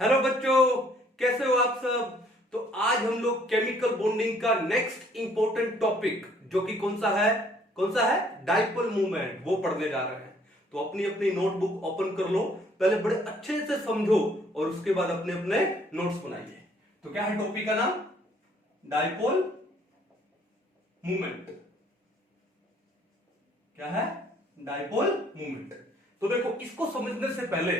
Hello बच्चों, कैसे हो आप सब। तो आज हम लोग केमिकल बॉन्डिंग का नेक्स्ट इंपॉर्टेंट टॉपिक जो कि कौन सा है डाइपोल मूवमेंट, वो पढ़ने जा रहे हैं। तो अपनी अपनी नोटबुक ओपन कर लो, पहले बड़े अच्छे से समझो और उसके बाद अपने अपने नोट्स बनाइए। तो क्या है टॉपिक का नाम? Dipole movement. क्या है? Dipole movement. तो देखो, इसको समझने से पहले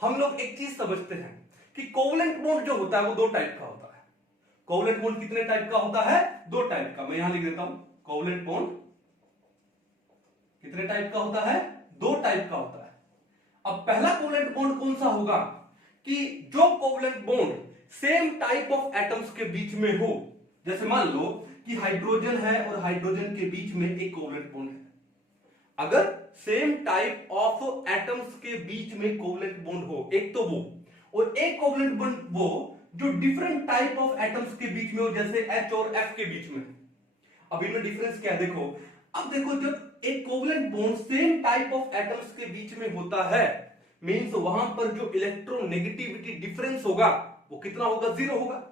हम लोग एक चीज समझते हैं कि कोवलेंट बॉन्ड जो होता है वो दो टाइप का होता है। कोवलेंट बॉन्ड कितने टाइप का होता है? दो टाइप का। मैं यहां लिख देता हूं, कोवलेंट बॉन्ड कितने टाइप का होता है? दो टाइप का होता है। अब पहला कोवलेंट बॉन्ड कौन सा होगा कि जो covalent bond same type of atoms के बीच में हो। जैसे मान लो कि हाइड्रोजन है और हाइड्रोजन के बीच में एक कोवलेंट बॉन्ड है। अगर सेम टाइप ऑफ एटम्स के बीच में कोवलेंट बॉन्ड हो, एक तो वो, और एक कोवलेंट बॉन्ड वो जो डिफरेंट टाइप ऑफ एटम्स के बीच में हो, जैसे H और F के बीच में। अब इनमें डिफरेंस क्या है देखो। अब देखो, जब एक covalent bond same type of atoms के बीच में होता है, मींस वहां पर जो इलेक्ट्रोनेगेटिविटी डिफरेंस होगा वो कितना होगा? जीरो होगा।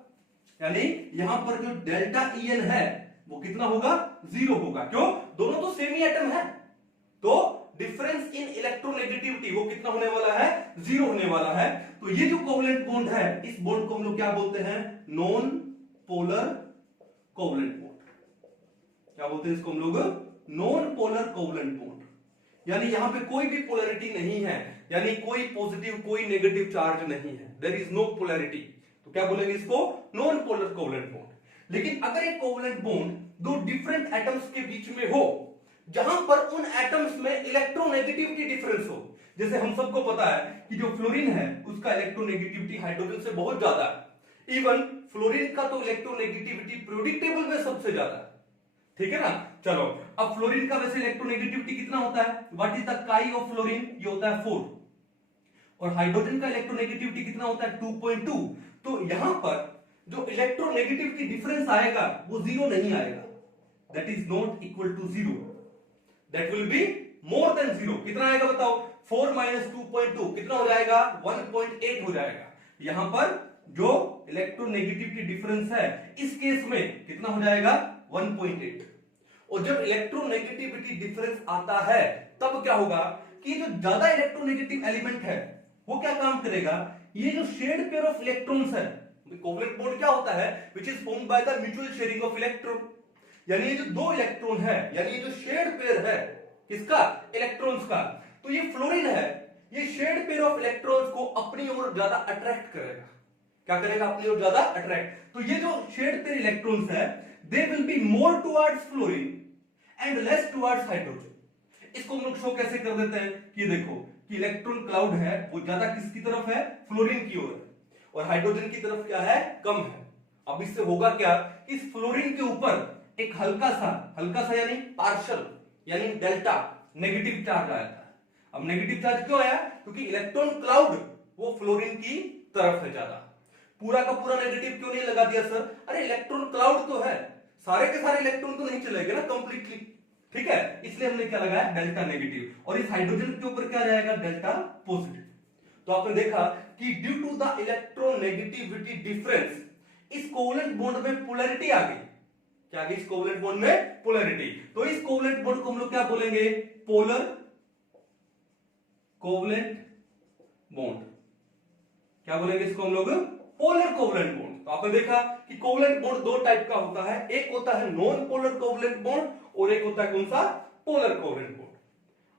यानी यहां पर जो डेल्टा EN है वो कितना होगा? जीरो होगा। क्यों? दोनों तो सेम ही एटम है, तो डिफरेंस इन इलेक्ट्रोनेगेटिविटी वो कितना होने वाला है? जीरो होने वाला है। तो ये जो कोवलेंट बॉन्ड है, इस बॉन्ड को हम लोग क्या बोलते हैं? Non polar covalent bond. क्या बोलते हैं इसको हम लोग? Non polar covalent bond. यानी यहां पे कोई भी पोलैरिटी नहीं है, यानी कोई पॉजिटिव कोई नेगेटिव चार्ज नहीं है, देयर इज नो पोलैरिटी। तो क्या बोलेंगे इसको? Non polar covalent bond. लेकिन अगर एक कोवलेंट बॉन्ड दो डिफरेंट एटम्स के बीच में हो, जहां पर उन एटम्स में इलेक्ट्रोनेगेटिविटी डिफरेंस हो, जैसे हम सबको पता है कि जो फ्लोरीन है उसका इलेक्ट्रोनेगेटिविटी हाइड्रोजन से बहुत ज्यादा है। इवन फ्लोरीन का तो इलेक्ट्रोनेगेटिविटी पीरियोडिक टेबल में सबसे ज्यादा है। ठीक है ना? चलो, अब फ्लोरीन का वैसे इलेक्ट्रोनेगेटिविटी कितना होता है? व्हाट इज द काई ऑफ फ्लोरीन? ये होता है 4। और हाइड्रोजन का इलेक्ट्रोनेगेटिविटी कितना होता है? 2.2। तो यहां पर जो इलेक्ट्रोनेगेटिविटी डिफरेंस आएगा वो जीरो नहीं आएगा, that is not equal to zero, that will be more than zero. कितना आएगा बताओ? 4 माइनस 2.2 कितना हो जाएगा? 1.8 हो जाएगा। यहां पर जो इलेक्ट्रोनेगेटिविटी डिफरेंस है इस केस में कितना हो जाएगा? 1.8। और जब इलेक्ट्रोनेगेटिविटी डिफरेंस आता है तब क्या होगा कि जो ज्यादा इलेक्ट्रोनेगेटिव एलिमेंट है वो क्या काम करेगा? ये जो शेड पेयर ऑफ इलेक्ट्रॉन्स है, कोवलेंट बॉन्ड क्या होता है? Which is formed by the mutual sharing of electron. यानी ये जो दो इलेक्ट्रॉन है, यानी ये जो शेड पेयर है किसका? इलेक्ट्रॉन्स का। तो ये फ्लोरीन है, ये शेड पेयर ऑफ इलेक्ट्रॉन्स को अपनी ओर ज्यादा अट्रैक्ट करेगा। क्या करेगा? अपनी ओर ज्यादा अट्रैक्ट। तो ये जो शेड पेयर इलेक्ट्रॉन्स है, they will be more towards fluorine and less towards hydrogen. इसको हम लोग शो कैसे कर देते हैं कि देखो कि इलेक्ट्रॉन क्लाउड है वो ज्यादा किसकी तरफ है? फ्लोरीन की ओर है, और हाइड्रोजन की तरफ क्या है? कम है। अब इससे होगा क्या? इस फ्लोरीन के ऊपर एक हल्का सा यानी पार्शियल यानी डेल्टा नेगेटिव चार्ज आया था। अब नेगेटिव चार्ज क्यों आया? क्योंकि इलेक्ट्रॉन क्लाउड वो फ्लोरीन की तरफ है ज्यादा। पूरा का पूरा नेगेटिव क्यों नहीं लगा दिया सर? अरे इलेक्ट्रॉन क्लाउड तो है, सारे के सारे इलेक्ट्रॉन तो नहीं चलेंगे ना कंप्लीटली। ठीक है, इसलिए हमने क्या लगाया? Delta negative. और इस हाइड्रोजन के ऊपर क्या जाएगा? Delta positive. तो आपने देखा कि due to the electronegativity difference इस कोवलेंट बॉन्ड में पोलैरिटी आ गई। क्या आ गई? इस कोवलेंट बॉन्ड में पोलैरिटी। तो इस कोवलेंट बॉन्ड को हम लोग क्या बोलेंगे? Polar covalent bond. क्या बोलेंगे इसको हम लोग? Polar covalent bond. तो आपने देखा कि कोवलेंट बॉन्ड दो टाइप का होता है, एक होता है नॉन पोलर कोवलेंट बॉन्ड और एक होता है कौन सा? Polar covalent bond.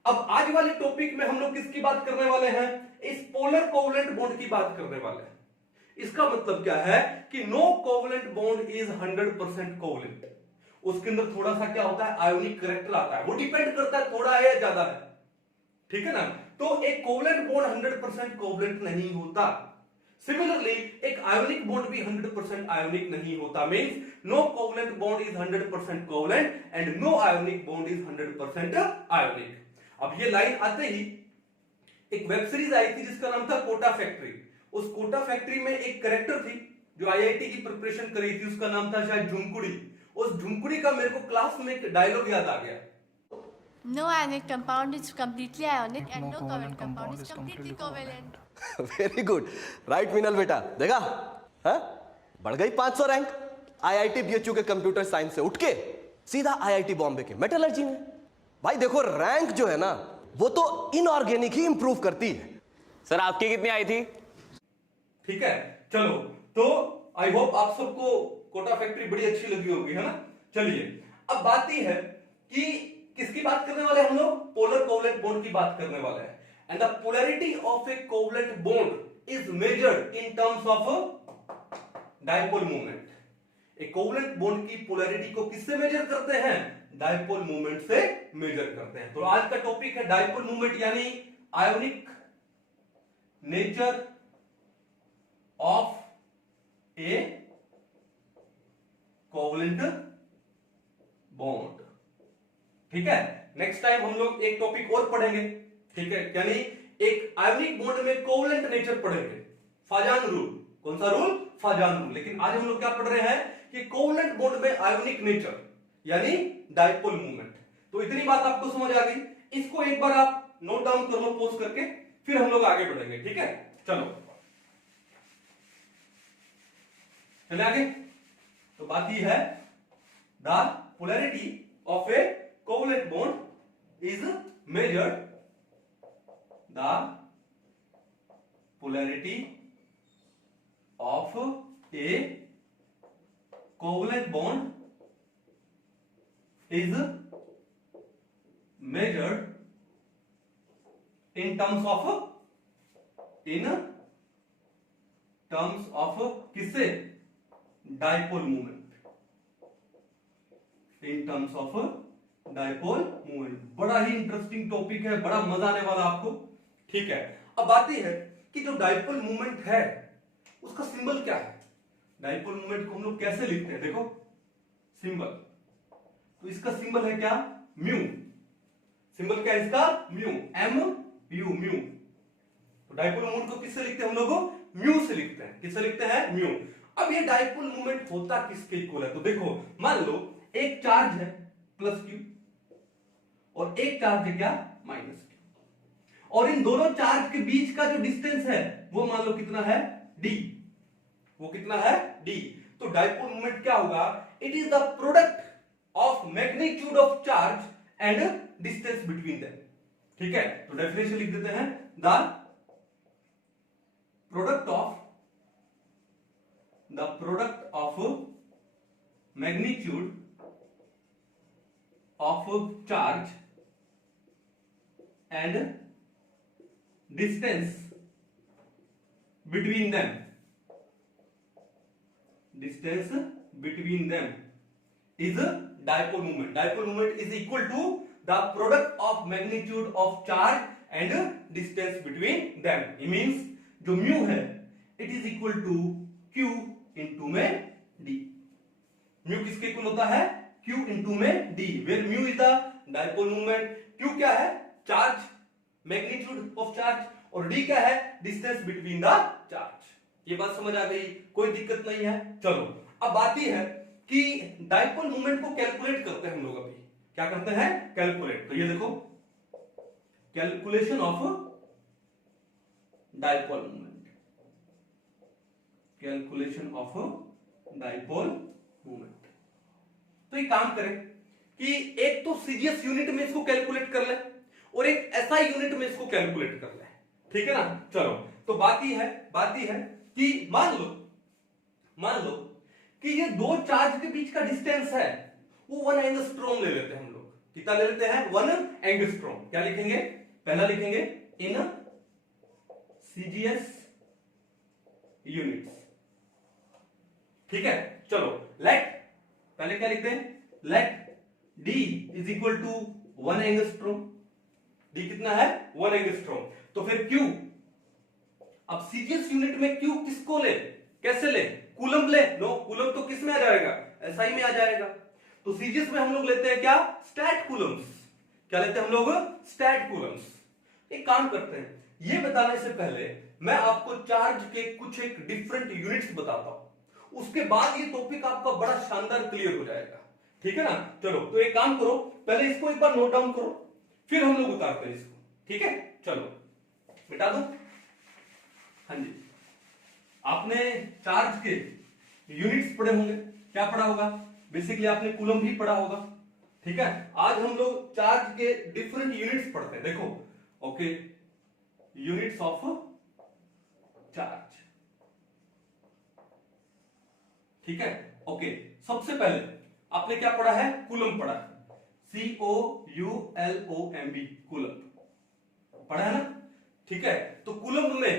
अब आज वाले टॉपिक में हम लोग किसकी बात करने वाले हैं? इस पोलर कोवलेंट बॉन्ड की बात करने वाले हैं। इसका मतलब क्या है कि no covalent bond is 100% covalent. उसके अंदर थोड़ा सा क्या होता है? आयोनिक कैरेक्टर आता है, वो डिपेंड करता है थोड़ा है या ज्यादा है। ठीक है ना? तो एक कोवलेंट बॉन्ड 100% कोवलेंट नहीं होता। सिमिलरली एक आयोनिक बॉन्ड भी 100% आयोनिक नहीं होता। Means no covalent bond is 100% covalent and no ionic bond is 100% ionic. अब ये लाइन आते ही एक वेब सीरीज आई थी जिसका नाम था कोटा फैक्ट्री। उस कोटा फैक्ट्री में एक कैरेक्टर थी जो आईआईटी की प्रिपरेशन कर रही थी, उसका नाम था शायद झुमकुड़ी। उस झुमकुड़ी का मेरे को क्लास में एक डायलॉग याद आ गया। No ionic compound is completely ionic and no covalent compound is completely covalent. Very good, right मिनल बेटा, देखा है? बढ़ गई 500 रैंक। आईआईटी बीएचयू के कंप्यूटर साइंस से उठ के सीधा आईआईटी बॉम्बे के मेटलर्जी में। भाई देखो, रैंक जो है ना वो तो इनऑर्गेनिक ही इंप्रूव करती है। सर आपकी कितनी आई थी? ठीक है, चलो तो आई होप आप सबको कोटा फैक्ट्री बड़ी अच्छी लगी होगी, है ना। चलिए अब बात ही है कि किसकी बात करने वाले हम लोग, पोलर कोवलेंट बॉन्ड की बात करने वाले हैं। And the polarity of A covalent bond is measured in terms of dipole moment. A covalent bond की पोलैरिटी को किससे मेजर करते हैं? डायपोल मोमेंट से मेजर करते हैं। तो आज का टॉपिक है डायपोल मोमेंट यानी ionic nature of A covalent bond. ठीक है, नेक्स्ट टाइम हम लोग एक टॉपिक और पढ़ेंगे, ठीक है, यानी एक आयोनिक बॉन्ड में कोवलेंट नेचर पढ़ेंगे, फाजान रूल। कौन सा रूल? फाजान रूल। लेकिन आज हम लोग क्या पढ़ रहे हैं कि कोवलेंट बॉन्ड में आयोनिक नेचर यानी डायपोल मूवमेंट। तो इतनी बात आपको समझ आ गई, इसको एक बार आप नोट डाउन कर लो पॉज करके, फिर हम लोग आगे बढ़ेंगे। ठीक है, चलो चले आगे। तो बात यह है, the polarity of A covalent bond is measured, the polarity of a covalent bond is measured in terms of किससे? Dipole movement. In terms of dipole movement. बड़ा ही इंटरेस्टिंग टॉपिक है, बड़ा मजा आने वाला आपको। ठीक है, अब बात यह है कि जो डायपोल मूवमेंट है उसका सिंबल क्या है। डायपोल मूवमेंट को हम लोग कैसे लिखते हैं? देखो सिंबल, तो इसका सिंबल है क्या? म्यू। सिंबल क्या है इसका? Mu, M U, mu. तो डायपोल मूवमेंट को किससे लिखते हैं हम लोग? म्यू से लिखते हैं। किससे लिखते हैं? म्यू। अब ये डायपोल मूवमेंट होता किसके इक्वल है? तो देखो, मान लो एक चार्ज है प्लस क्यू और एक चार्ज है क्या? माइनस क्यू, और इन दोनों चार्ज के बीच का जो डिस्टेंस है वो मान लो कितना है? डी। वो कितना है? डी। तो डायपोल मूवमेंट क्या होगा? It is the product of magnitude of charge and distance between them. ठीक है, तो डेफिनेशन लिख देते हैं, the product of magnitude of charge and distance between them, distance between them is dipole movement. Dipole movement is equal to the product of magnitude of charge and distance between them. It means जो mu है it is equal to q into में d. Mu किसके equal होता है? Q into में d, where mu is the dipole movement, q क्या है? Charge, magnitude of charge, और डी क्या है? Distance between the charge. ये बात समझ आ गई, कोई दिक्कत नहीं है। चलो अब बात यह है कि डायपोल मूवमेंट को कैलकुलेट करते हैं हम लोग। अभी क्या करते हैं? कैलकुलेट। तो ये देखो, calculation of dipole movement, calculation of dipole movement. तो ये काम करें कि एक तो सीजीएस यूनिट में इसको कैलकुलेट कर ले और एक एसआई यूनिट में इसको कैलकुलेट कर ले। ठीक है ना। चलो, तो बात ही है कि मान लो कि ये दो चार्ज के बीच का डिस्टेंस है वो 1 एंगस्ट्रॉम ले लेते हैं हम लोग। कितना ले लेते हैं? 1 एंगस्ट्रॉम। क्या लिखेंगे? पहला लिखेंगे इन सीजीएस यूनिट्स। ठीक है, चलो लेट, पहले क्या लिखते हैं? Let D is equal to 1 angstrom. D कितना है? 1 एंगस्ट्रॉम। तो फिर Q, अब सीजीएस यूनिट में Q किसको ले? कैसे ले? कूलम ले? नो, कूलम तो किस में आ जाएगा? एसआई में आ जाएगा। तो सीजीएस में हम लोग लेते हैं क्या? Stat coulombs. क्या लेते हैं हम लोग? Stat coulombs. एक काम करते हैं, ये बताने से पहले मैं आपको चार्ज के कुछ एक डिफरेंट यूनिट्स बताता हूं, उसके बाद ये टॉपिक आपका बड़ा शानदार क्लियर हो जाएगा। ठीक है ना। चलो, तो एक काम करो, पहले इसको एक बार नोट डाउन करो, फिर हम लोग उतारते हैं इसको, ठीक है। चलो मिटा दो। हाँ जी, आपने चार्ज के यूनिट्स पढ़े होंगे, क्या पढ़ा होगा? बेसिकली आपने कूलम भी पढ़ा होगा, ठीक है। आज हम लोग चार्ज के डिफरेंट यूनिट्स पढ़ते हैं। देखो, ओके, यूनिट्स ऑफ चार्ज, ठीक है। ओके, सबसे पहले आपने क्या पढ़ा है? कूलम पढ़ा है, COULOMB, कूलम पढ़ा है ना, ठीक है। तो कूलम में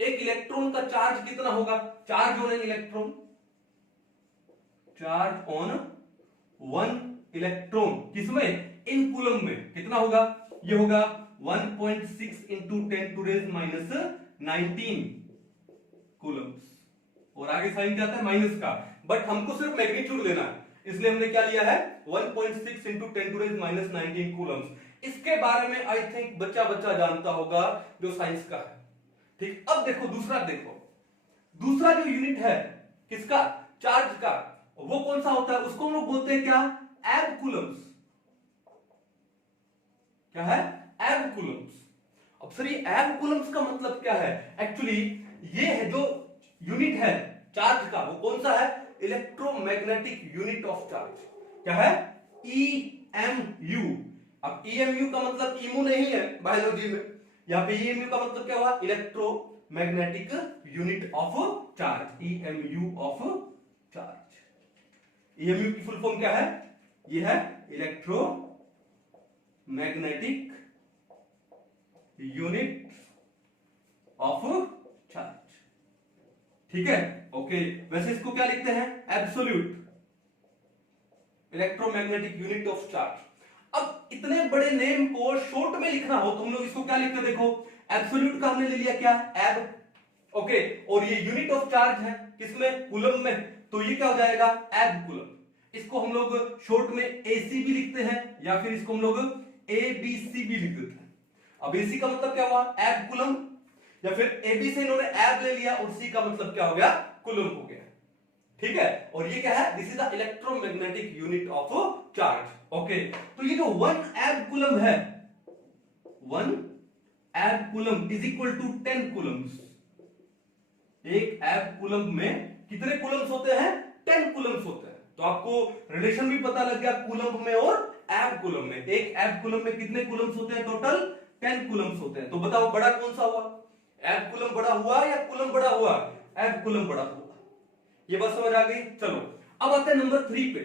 एक इलेक्ट्रॉन का चार्ज कितना होगा? Charge on an electron, charge on one electron, किसमें? इन कूलम में कितना होगा? ये होगा 1.6 इंटू 10⁻⁻19 कूलम्स। और आगे साइन क्या आता है? माइनस का, बट हमको सिर्फ मैग्नीट्यूड लेना है, इसलिए हमने क्या लिया है? 1.6 इंटू 10⁻19 कूलम्स। इसके बारे में आई थिंक बच्चा बच्चा जानता होगा जो साइंस का है, ठीक। अब देखो दूसरा, देखो दूसरा जो यूनिट है किसका? चार्ज का, वो कौन सा होता है? उसको हम लोग बोलते हैं क्या? एब कूलम्स। क्या है? एब कूलम्स। अब सर ये एब कूलम्स का मतलब क्या है? एक्चुअली ये है जो यूनिट है चार्ज का, वो कौन सा है? Electromagnetic unit of charge. क्या है? EMU। अब EMU का मतलब इमू नहीं है बायोलॉजी में, यहां पे EMU का मतलब क्या हुआ? Electromagnetic unit of charge, EMU of charge. EMU की फुल फॉर्म क्या है? ये है इलेक्ट्रोमैग्नेटिक यूनिट ऑफ चार्ज, ठीक है। ओके, वैसे इसको क्या लिखते हैं? Absolute electromagnetic unit of charge. अब इतने बड़े नेम को शॉर्ट में लिखना हो तो हम लोग इसको क्या लिखते हैं? देखो, एब्सोल्यूट का हमने ले लिया क्या? एब, ओके। और ये यूनिट ऑफ चार्ज है किसमें? कूलम में, तो ये क्या हो जाएगा? एब कूलम। इसको हम लोग शॉर्ट में AC भी लिखते हैं, या फिर इसको हम लोग ABC भी लिख देते हैं। अब AC का मतलब क्या हुआ? एब कूलम, या फिर AB से इन्होंने एब ले लिया और C का मतलब क्या हो गया? कूलम हो गया, ठीक है। और ये क्या है? This is the electromagnetic unit of charge, okay. तो ये जो 1 एब कूलम है, 1 ab coulomb is equal to 10 coulombs. एक एब कूलम में कितने कूलम्स होते हैं? 10 कूलम्स होते हैं। तो आपको रिलेशन भी पता लग गया कूलम में और एब कूलम में। एक एब कूलम में कितने कूलम्स होते हैं? टोटल 10 कूलम्स होते हैं। तो बताओ बड़ा कौन सा हुआ? एब कूलम बड़ा हुआ या कूलम बड़ा हुआ? एब कूलम बड़ा हुआ। ये बात समझ आ गई? चलो अब आते हैं नंबर 3 पे।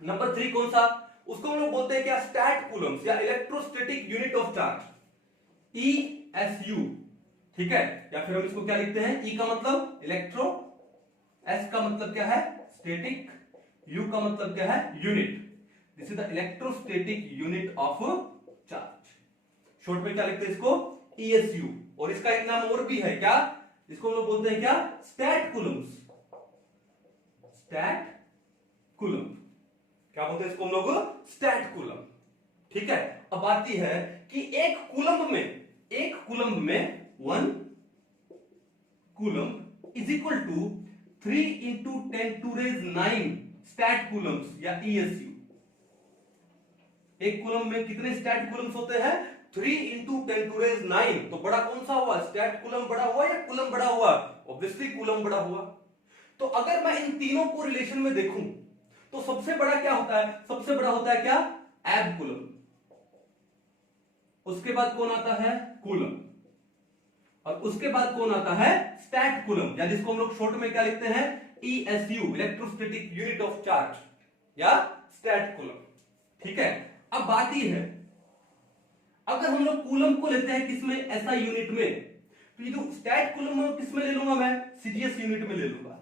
नंबर 3 कौन सा? उसको हम लोग बोलते हैं क्या? स्टैट कूलम्स या electrostatic unit of charge, ESU, ठीक है। या फिर हम इसको क्या लिखते हैं? E का मतलब इलेक्ट्रो, S का मतलब क्या है? स्टैटिक, U का मतलब क्या है? Unit. This is the electrostatic unit of charge. Short में क्या लिखते हैं इसको? ESU। और इसका एक नाम और भी है, क्या? इसको हम लोग बोलते हैं क्या? Stat Coulomb's. स्टैट कूलम, क्या बोलते हैं इसको हम लोग? स्टैट कूलम, ठीक है। अब आती है कि एक कूलम में 1 coulomb is equal to 3 into 10⁹ stat coulombs या ESU। एक कूलम में कितने स्टैट कूलम्स होते हैं? 3 इंटू 10⁹। तो बड़ा कौन सा हुआ? स्टैट कूलम बड़ा हुआ या कूलम बड़ा हुआ? ऑब्वियसली कूलम बड़ा हुआ। तो अगर मैं इन तीनों को रिलेशन में देखूं तो सबसे बड़ा क्या होता है? सबसे बड़ा होता है क्या? एब कूलम। उसके बाद कौन आता है? कूलम। और उसके बाद कौन आता है? स्टैट कूलम, या जिसको हम लोग शॉर्ट में क्या लिखते हैं? ESU, electrostatic unit of charge या स्टैट कूलम, ठीक है। अब बात ही है, अगर हम लोग कूलम को लेते हैं किसमें? SI यूनिट में, तो ये जो स्टैट कूलम किसमें ले लूंगा मैं? CGS यूनिट में ले लूंगा।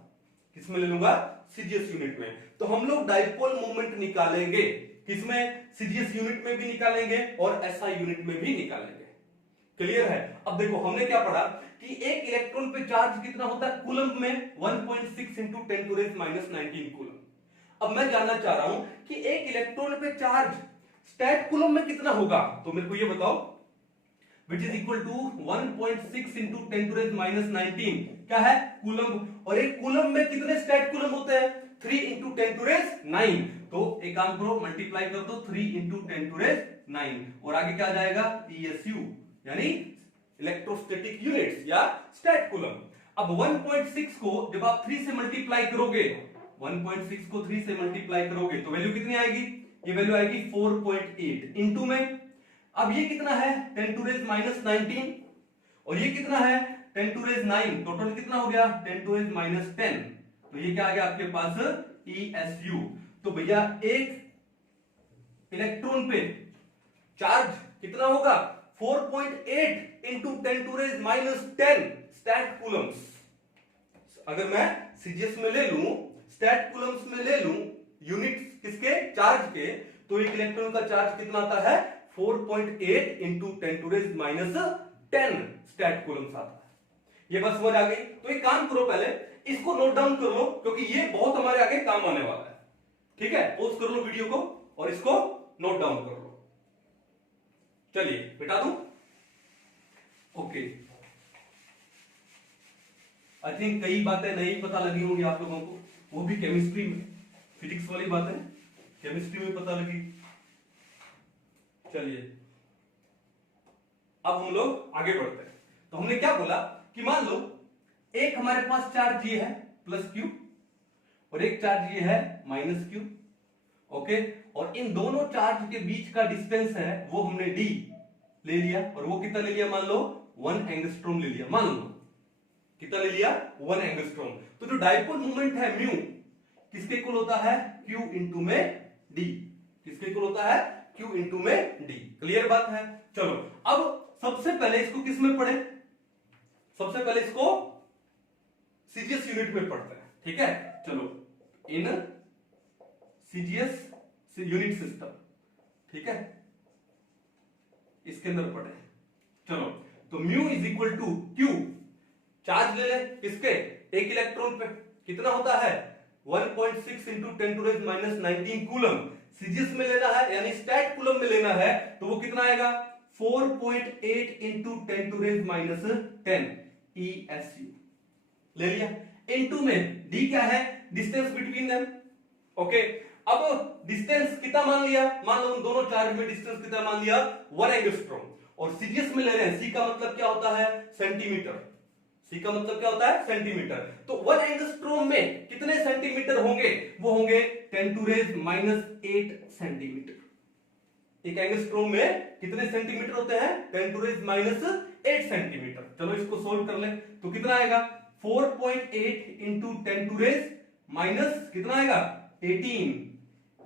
किसमें ले लूंगा? CGS यूनिट में। तो हम लोग डाइपोल मोमेंट निकालेंगे किसमें? CGS यूनिट में भी निकालेंगे और SI यूनिट में भी निकालेंगे। क्लियर है? अब देखो हमने क्या पढ़ा कि एक इलेक्ट्रॉन पे चार्ज कितना होता है? कूलम में 1.6 इंटू 10⁻⁹ कूलम। अब मैं जानना चाह रहा हूं कि एक इलेक्ट्रॉन पे चार्ज स्टैट कूलम में कितना होगा, तो मेरे को ये बताओ, which is equal to 1.6 into 10⁻⁹ क्या है? कूलम। और एक कूलम में कितने स्टैट कूलम होते हैं? 3 इंटू 10⁹। तो एक काम करो, मल्टीप्लाई कर दो 3 इंटू 10⁹ 9 और आगे क्या आ जाएगा ESU यानी इलेक्ट्रोस्टैटिक यूनिट्स या स्टैट कूलम। अब 1.6 को जब आप 3 से मल्टीप्लाई करोगे, 1.6 को 3 से मल्टीप्लाई करोगे तो वैल्यू कितनी आएगी? ये वैल्यू आएगी 4.8 इनटू में, अब ये कितना है 10 टू रेज माइनस 19 और ये कितना है 10 टू रेज 9, टोटल कितना हो गया 10 टू रेज माइनस 10, तो ये क्या आ गया आपके पास ESU। तो भैया एक इलेक्ट्रॉन पे चार्ज कितना होगा 4.8 into 10 to raise minus 10 stat coulombs. अगर मैं सीजीएस में ले लूं, स्टैट कूलम्स में ले लूं यूनिट्स किसके चार्ज के, तो एक इलेक्ट्रॉन का चार्ज कितना आता है 4.8 into 10 to raise minus 10 stat coulombs आता है। ये बस समझ आ गई? तो एक काम करो, पहले इसको नोट डाउन कर लो क्योंकि ये बहुत हमारे आगे काम आने वाला है। ठीक है, पॉज कर लो वीडियो को और इसको नोट डाउन कर लो। चलिए बिठा दूं। ओके, आई थिंक कई बातें नहीं पता लगी होंगी आप लोगों को, वो भी केमिस्ट्री में, फिजिक्स वाली बातें केमिस्ट्री में पता लगी। चलिए अब हम लोग आगे बढ़ते हैं। तो हमने क्या बोला कि मान लो एक हमारे पास चार्ज ये है प्लस क्यू और एक चार्ज ये है माइनस क्यू। ओके, और इन दोनों चार्ज के बीच का डिस्टेंस है वो हमने डी ले लिया, और वो कितना ले लिया मान लो 1 एंगस्ट्रॉम ले लिया। मान लो कितना ले लिया 1 एंगस्ट्रॉम। तो जो डाइपोल मोमेंट है म्यू किसके इक्वल होता है Q इंटू में डी, किसके इक्वल होता है Q इंटू में डी। क्लियर बात है? चलो अब सबसे पहले इसको किस में पढ़े, सबसे पहले इसको सीजीएस यूनिट में पढ़ते हैं। ठीक है, चलो इन सीजीएस यूनिट सिस्टम, ठीक है, इसके अंदर पढ़े। चलो तो mu is equal to q, charge ले ले किसके एक इलेक्ट्रॉन पे कितना होता है 1.6 into 10 to raise minus 19 coulomb. CGS में लेना है यानी स्टैट कूलम में लेना है तो वो कितना आएगा 4.8 into 10 to raise minus 10 ESU ले लिया। इनटू में डी क्या है डिस्टेंस बिटवीन देम। ओके, अब डिस्टेंस कितना मान लिया, मान लो उन दोनों चार्ज में डिस्टेंस कितना मान लिया 1 एंगस्ट्रॉम, और सीजीएस में ले रहे हैं सी का मतलब क्या होता है सेंटीमीटर, सी का मतलब क्या होता है सेंटीमीटर। तो 1 एंगस्ट्रॉम में कितने सेंटीमीटर होंगे, वो होंगे 10 टू रेज माइनस 8 सेंटीमीटर। एक एंगस्ट्रॉम में कितने सेंटीमीटर होते हैं 10 टू रेज माइनस 8 सेंटीमीटर। चलो इसको सोल्व कर ले तो कितना आएगा 4.8 इंटू 10 टू रेज माइनस कितना आएगा 18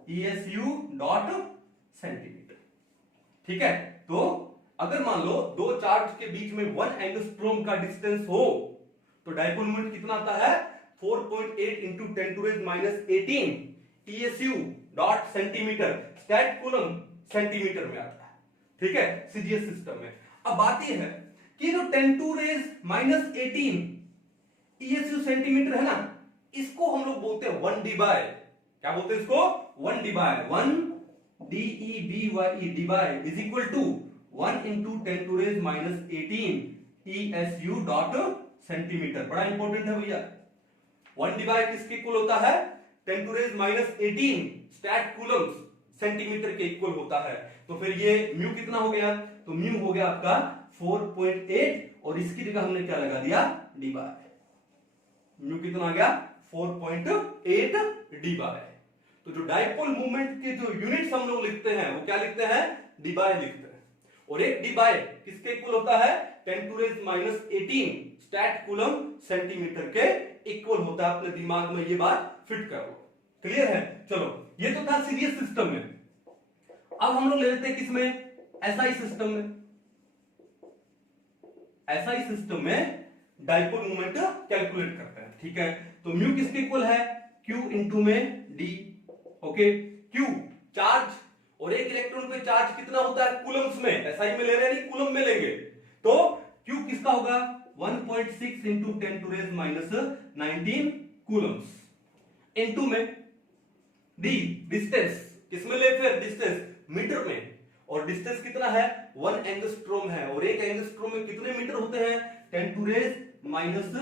ESU डॉट सेंटीमीटर। ठीक है, तो अगर मान लो दो चार्ज के बीच में 1 एंगस्ट्रॉम का डिस्टेंस हो तो डाइपोल मोमेंट कितना आता है 4.8 into 10 to raise minus 18 ESU dot centimetre. Stat coulomb centimetre में आता है। ठीक है, सीजीएस सिस्टम में। अब बात यह है कि जो 10 to raise minus 18 ESU centimetre है ना, इसको हम लोग बोलते हैं 1D बाय, क्या बोलते हैं इसको 1D बाय 1 DEBYE Debye is equal to 1 into 10 to raise minus 18 ESU dot centimetre. बड़ा इंपॉर्टेंट है भैया, 1D बाय किसके इक्वल होता है 10 to raise minus 18 stat coulombs centimetre के इक्वल होता है। तो फिर ये म्यू कितना हो गया, तो म्यू हो गया आपका 4.8 और इसकी जगह हमने क्या लगा दिया डी बाय। म्यू कितना आ गया 4.8 डी बाय। तो जो डाइपोल मूवमेंट के जो यूनिट्स हम लोग लिखते हैं वो क्या लिखते हैं डी बाय लिखते हैं, और एक डी बाय किसके इक्वल होता है 10 to raise minus 18 stat coulomb centimetre के इक्वल होता है। अपने दिमाग में ये बात फिट कर लो। क्लियर है? चलो ये तो था सीरीज सिस्टम में। अब हम लोग ले लेते हैं किसमें एसआई सिस्टम में। एसआई सिस्टम में डाइपोल मोमेंट कैलकुलेट करते हैं। ठीक है, तो म्यू किसके इक्वल है क्यू इंटू में डी। ओके, क्यू चार्ज और एक इलेक्ट्रॉन पे चार्ज कितना होता है कूलम्स में, एसआई में ले रहे हैं नहीं कूलम में लेंगे, तो क्यू किसका होगा 1.6 into 10 to raise minus 19 coulombs into में डी डिस्टेंस किसमें ले, फिर डिस्टेंस मीटर में, और डिस्टेंस कितना है 1 एंगस्ट्रॉम है, और एक एंगस्ट्रॉम में कितने मीटर होते हैं 10 टू रेज माइनस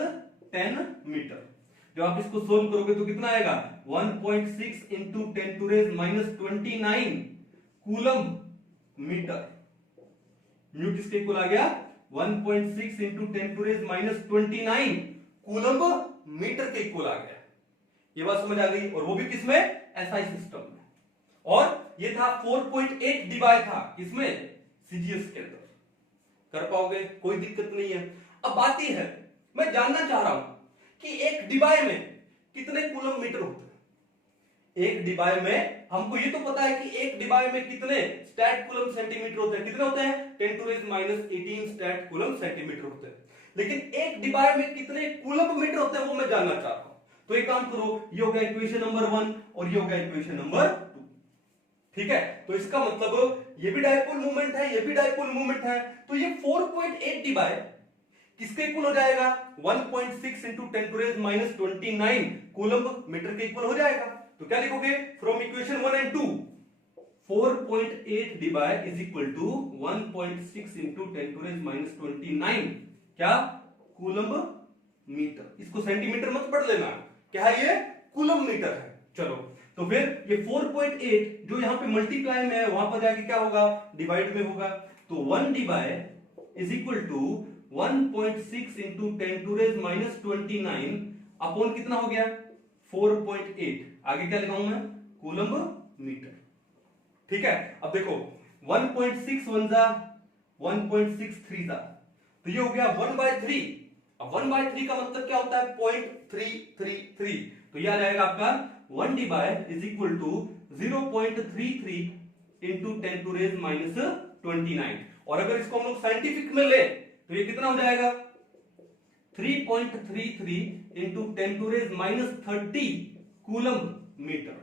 10 मीटर। जब आप इसको सोल्व करोगे तो कितना आएगा 1.6 into 10 to raise minus 29 coulomb metre. Mu किसके इक्वल आ गया 1.6 इंटू 10⁻⁻29 कूलम्ब मीटर के इक्वल आ गया। ये बात समझ आ गई, और वो भी किसमें, एसआई सिस्टम में। और ये था 4.8 डिवाई था किसमें, सीजीएस के अंदर। कर पाओगे, कोई दिक्कत नहीं है। अब बात यह है, मैं जानना चाह रहा हूं कि एक डिवाई में कितने कूलम मीटर होते हैं। एक डिवाई में हमको ये तो पता है कि एक डिवाई में कितने स्टैट कूलम सेंटीमीटर होते हैं। कितने होते हैं, 10⁻⁻18 स्टैट कूलम सेंटीमीटर होते हैं। लेकिन एक डिवाई में कितने कूलम मीटर होते हैं वो मैं जानना चाहता हूं। तो एक काम करो, ये हो गया इक्वेशन नंबर 1 और ये हो गया इक्वेशन नंबर 2। ठीक है, तो इसका मतलब ये भी डाइपोल मूवमेंट है, ये भी डाइपोल मूवमेंट है। तो ये 4.8 डिवाई किसके इक्वल हो जाएगा, 1.6 इंटू 10⁻⁻29 कूलम्ब मीटर के इक्वल हो जाएगा। तो क्या लिखोगे, from equation 1 and 2 4.8 debye is equal to 1.6 into 10⁻⁻29 क्या, कूलम्ब मीटर। इसको सेंटीमीटर मत पढ़ लेना, क्या है ये, कूलम्ब मीटर है। चलो, तो फिर ये 4.8 जो यहां पे मल्टीप्लाई में है वहां पर जाके क्या होगा, डिवाइड में होगा। तो 1 debye is equal to 1.6 into 10⁻⁻29 upon कितना हो गया 4.8। आगे क्या लिखाऊं मैं, कूलम्ब मीटर। ठीक है, अब देखो 1.6 1 जा 1.63 जा, तो ये हो गया 1/3। अब 1/3 का मतलब क्या होता है, 0.333। तो ये आ जाएगा आपका 1 divide is equal to 0.33 into 10⁻⁻29। और अगर इसको हम लोग साइंटिफिक में ले तो ये कितना हो जाएगा, 3.33 इंटू 10⁻30 कूलम्ब मीटर।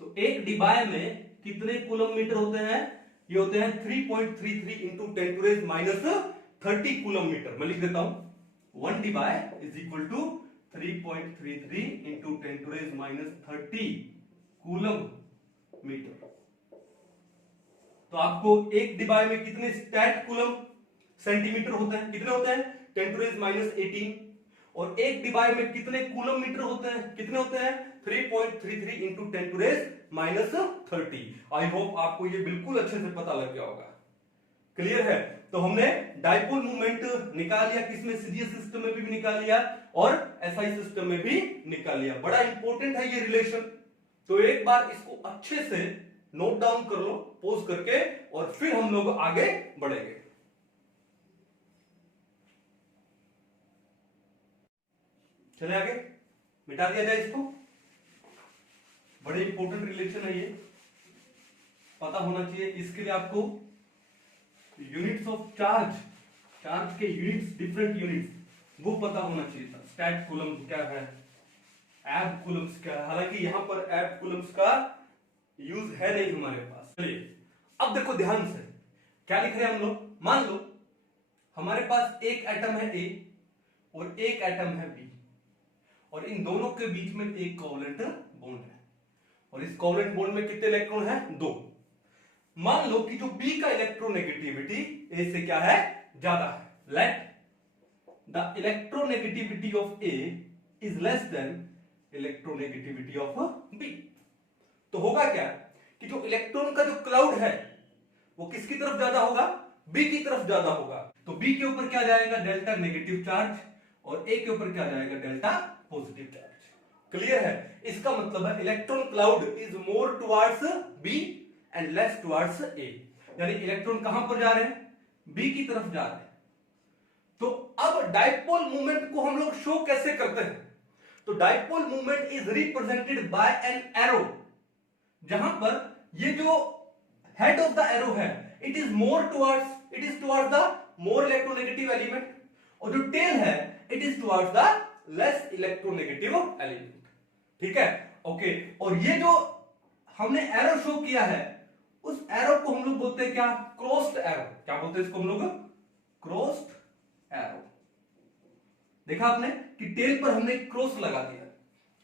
तो एक डिवाई में कितने कूलम्ब मीटर होते हैं, ये होते हैं 3.33 इंटू 10⁻30 कूलम्ब मीटर। मैं लिख देता हूं 1 debye is equal to 3.33 into 10⁻30 coulomb metre. तो आपको एक डिवाई में कितने स्टैट कूलम्ब सेंटीमीटर होते हैं, कितने होते हैं 10⁻18। और एक डिवाई में कितने कूलम्ब मीटर होते हैं, कितने होते हैं 3.33 इंटू 10⁻30। आई होप आपको ये बिल्कुल अच्छे से पता लग गया होगा। क्लियर है, तो हमने डाइपोल मूवमेंट निकाल लिया, किसमें, सीजीएस सिस्टम में भी निकाल लिया और एसआई सिस्टम में भी निकाल लिया। बड़ा इंपॉर्टेंट है ये रिलेशन, तो एक बार इसको अच्छे से नोट डाउन कर लो पॉज करके, और फिर हम लोग आगे बढ़ेंगे। चले आगे, मिटा दिया जाए इसको। बड़े इंपॉर्टेंट रिलेशन है ये, पता होना चाहिए। इसके लिए आपको यूनिट्स ऑफ चार्ज, चार्ज के यूनिट्स, डिफरेंट यूनिट्स वो पता होना चाहिए था। स्टैट कूलम्ब क्या है, एब कूलम्ब्स क्या है। हालांकि यहां पर एब कूलम्ब्स का यूज है नहीं हमारे पास। चलिए अब देखो ध्यान से क्या लिख रहे हैं हम लोग। मान लो हमारे पास एक एटम है ए और एक एटम है बी, और इन दोनों के बीच में एक कोवलेंट बॉन्ड है, और इस कोवलेंट बॉन्ड में कितने इलेक्ट्रॉन है, 2। मान लो कि जो बी का इलेक्ट्रोनेगेटिविटी ए से क्या है, ज्यादा है। Let the electronegativity of A is less than electronegativity of B. तो होगा क्या कि जो इलेक्ट्रॉन का जो क्लाउड है वो किसकी तरफ ज्यादा होगा, बी की तरफ ज्यादा होगा। तो बी के ऊपर क्या जाएगा, डेल्टा नेगेटिव चार्ज, और ए के ऊपर क्या जाएगा, डेल्टा पॉजिटिव चार्ज। क्लियर है, इसका मतलब है electron cloud is more towards B and less towards A. यानी इलेक्ट्रॉन कहां पर जा रहे हैं, बी की तरफ जा रहे हैं। तो अब डाइपोल मूवमेंट को हम लोग शो कैसे करते हैं, तो dipole movement is represented by an arrow, जहां पर ये जो हेड ऑफ द एरो है it is towards the more electronegative element, और जो टेल है it is towards the less electronegative element. ठीक है, ओके। और ये जो हमने एरो शो किया है उस एरो को हम लोग बोलते हैं क्या, क्रॉस्ड एरो। क्या बोलते हैं इसको हम लोग, क्रॉस्ड एरो। देखा आपने कि टेल पर हमने क्रॉस लगा दिया,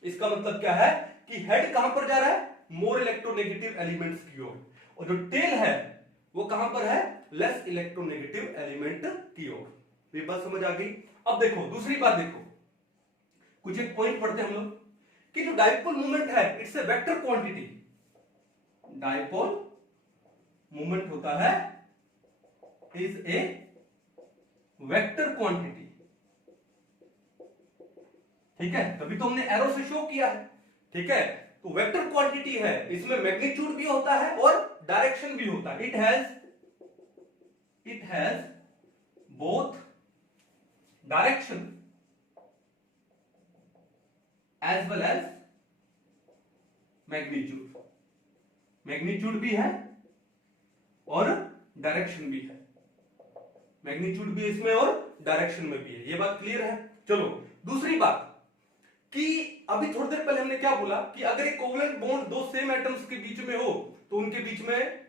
इसका मतलब क्या है कि हेड कहां पर जा रहा है, मोर इलेक्ट्रोनेगेटिव एलिमेंट्स की ओर, और जो टेल है वो कहां पर है, लेस इलेक्ट्रोनेगेटिव एलिमेंट की ओर। ये बात समझ आ गई। अब देखो दूसरी बात, देखो कुछ एक पॉइंट पढ़ते हैं हम लोग कि जो डाइपोल मूवमेंट है it's a vector quantity. Dipole moment होता है इज ए वेक्टर क्वांटिटी। ठीक है, तभी तो हमने एरो से शो किया है। ठीक है, तो वेक्टर क्वांटिटी है, इसमें मैग्नीट्यूड भी होता है और डायरेक्शन भी होता है। It has both direction as well as magnitude. Magnitude भी है और डायरेक्शन भी है। मैग्नीट्यूड भी इसमें और डायरेक्शन में भी है। ये बात क्लियर है। चलो दूसरी बात कि अभी थोड़ी देर पहले हमने क्या बोला कि अगर एक कोवलेंट बॉन्ड दो सेम एटम्स के बीच में हो तो उनके बीच में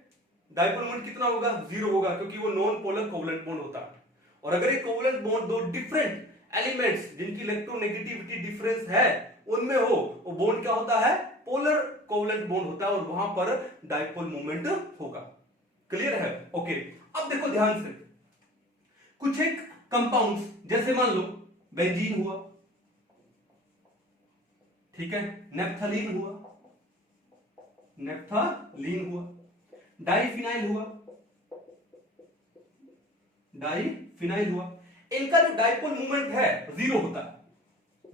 डायपोल मोमेंट कितना होगा? 0 होगा, क्योंकि वो नॉन पोलर कोवलेंट बॉन्ड होता है। और अगर एक कोवलेंट बॉन्ड दो डिफरेंट एलिमेंट्स जिनकी इलेक्ट्रोनेगेटिविटी डिफरेंस है उनमें हो, वो बॉन्ड क्या होता है? पोलर कोवलेंट बॉन्ड होता है और वहां पर डायपोल मोमेंट होगा। क्लियर है? ओके, अब देखो ध्यान से, कुछ एक कंपाउंड्स जैसे मान लो बेंजीन हुआ, ठीक है, नेप्थलीन हुआ, डाइफिनाइल हुआ, इनका जो डायपोल मोमेंट है 0 होता है।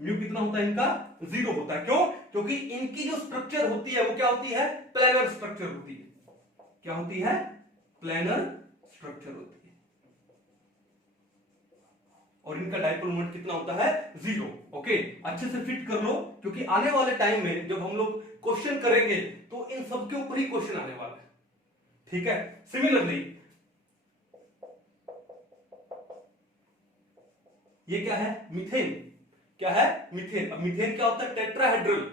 म्यू कितना होता है इनका? 0 होता है। क्यों? क्योंकि इनकी जो स्ट्रक्चर होती है वो क्या होती है? प्लेनर स्ट्रक्चर होती है। क्या होती है? प्लेनर स्ट्रक्चर होती है। और इनका डायपोल मोमेंट कितना होता है? 0। ओके, अच्छे से फिट कर लो, क्योंकि आने वाले टाइम में जब हम लोग क्वेश्चन करेंगे तो इन सब के ऊपर ही क्वेश्चन आने वाला है। ठीक है, सिमिलरली ये क्या है? मीथेन। क्या है? मीथेन। अब मीथेन क्या होता है? टेट्राहेड्रल,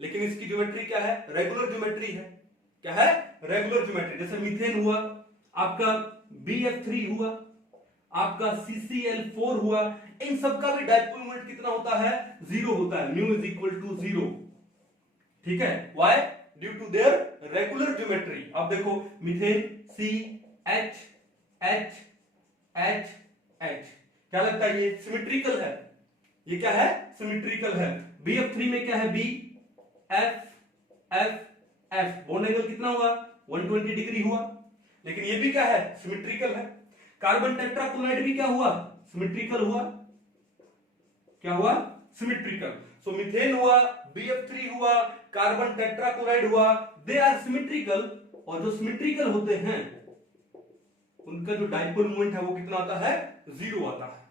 लेकिन इसकी ज्योमेट्री क्या है? रेगुलर ज्योमेट्री है। क्या है? Regular geometry. जैसे मीथेन हुआ, आपका BF3 हुआ, आपका CCl4 हुआ, इन सब का भी डायपोल मोमेंट कितना होता है? 0 होता है। Mu is equal to 0। ठीक है, why? Due to their regular geometry. अब देखो मीथेन CH क्या लगता है? ये सिमेट्रिकल है। ये क्या है? सिमेट्रिकल है। BF3 में क्या है? BF बॉन्ड एंगल कितना हुआ? 120 डिग्री हुआ, लेकिन ये भी क्या है? सिमेट्रिकल है। कार्बन टेट्राक्लोराइड भी क्या हुआ? सिमेट्रिकल हुआ। क्या हुआ? सिमेट्रिकल। सो मीथेन हुआ, BF3 हुआ, कार्बन टेट्राक्लोराइड हुआ, दे आर सिमेट्रिकल। और जो सिमेट्रिकल होते हैं उनका जो डायपोल मोमेंट है वो कितना आता है? 0 आता है।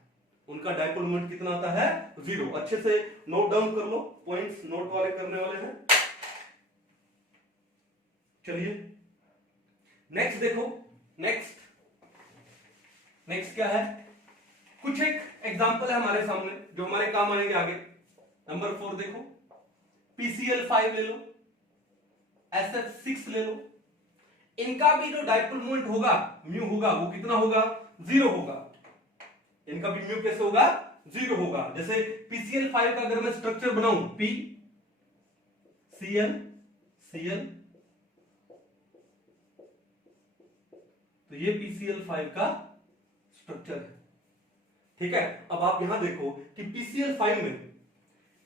उनका डायपोल मोमेंट कितना आता है? 0। अच्छे से नोट डाउन कर लो, पॉइंट्स नोट वाले करने वाले हैं। चलिए नेक्स्ट देखो। नेक्स्ट क्या है? कुछ एक एग्जांपल है हमारे सामने जो हमारे काम आएंगे आगे। नंबर 4 देखो, PCl5 ले लो, SF6 ले लो। इनका भी जो डायपोल मोमेंट होगा, म्यू होगा, वो कितना होगा? 0 होगा। इनका भी म्यू कैसे होगा? 0 होगा। जैसे PCl5 का अगर मैं स्ट्रक्चर बनाऊं, PCl, तो ये PCl5 का स्ट्रक्चर है। ठीक है, अब आप यहां देखो कि PCl5 में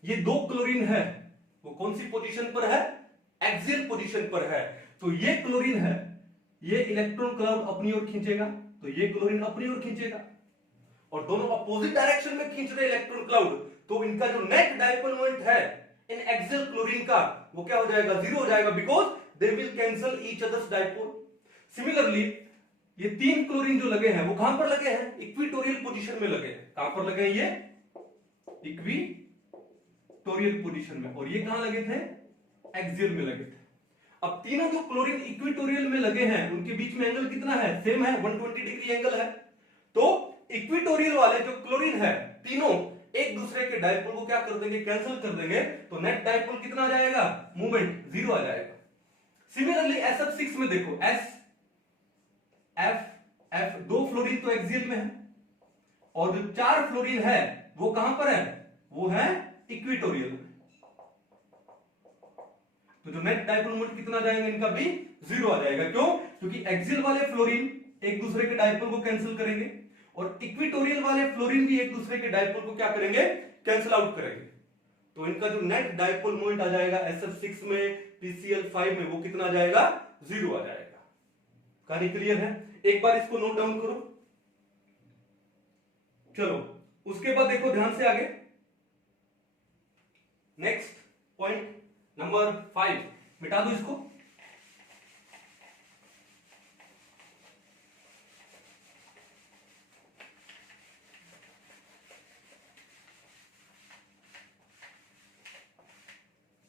ये 2 क्लोरीन है, वो कौन सी पोजीशन पर है? एक्सियल पोजीशन पर है। तो ये क्लोरीन है, ये इलेक्ट्रॉन क्लाउड अपनी ओर खींचेगा, तो ये क्लोरीन अपनी ओर खींचेगा, और दोनों अपोजिट डायरेक्शन में खींच रहे इलेक्ट्रॉन क्लाउड। तो इनका जो नेट डायपोल मोमेंट है इन एक्सियल क्लोरीन का, वो क्या हो जाएगा? 0 हो जाएगा, because they will cancel each others dipole. Similarly ये 3 क्लोरीन जो लगे हैं वो कहां पर लगे हैं? इक्विटोरियल पोजीशन में लगे हैं। कहां पर लगे हैं? ये इक्विटोरियल पोजीशन में। और ये कहां लगे थे? एक्सियल में लगे थे। अब तीनों जो क्लोरीन इक्विटोरियल में लगे हैं उनके बीच में एंगल कितना है? सेम है, 120 डिग्री एंगल है। तो इक्विटोरियल वाले जो क्लोरीन है तीनों एक दूसरे के डायपोल को क्या कर देंगे? कैंसिल कर देंगे। तो नेट डायपोल कितना आ जाएगा? मूवमेंट 0 आ जाएगा। सिमिलरली SF6 में देखो, F 2 फ्लोरीन तो एक्सियल में है, और जो 4 फ्लोरीन है वो कहां पर है? वो है इक्विटोरियल में। तो जो नेट डायपोल मोमेंट कितना जाएगा? इनका भी 0 आ जाएगा। क्यों? क्योंकि एक्सियल वाले फ्लोरीन एक दूसरे के डायपोल को कैंसिल करेंगे, और इक्विटोरियल वाले फ्लोरीन भी एक दूसरे के डायपोल को क्या करेंगे? कैंसिल आउट करेंगे। तो इनका जो नेट डायपोल मोमेंट आ जाएगा SF6 में, PCl5 में, वो कितना आ जाएगा? 0 आ जाएगा। कहानी क्लियर है? एक बार इसको नोट डाउन करो। चलो उसके बाद देखो ध्यान से आगे, नेक्स्ट पॉइंट नंबर 5, मिटा दो इसको।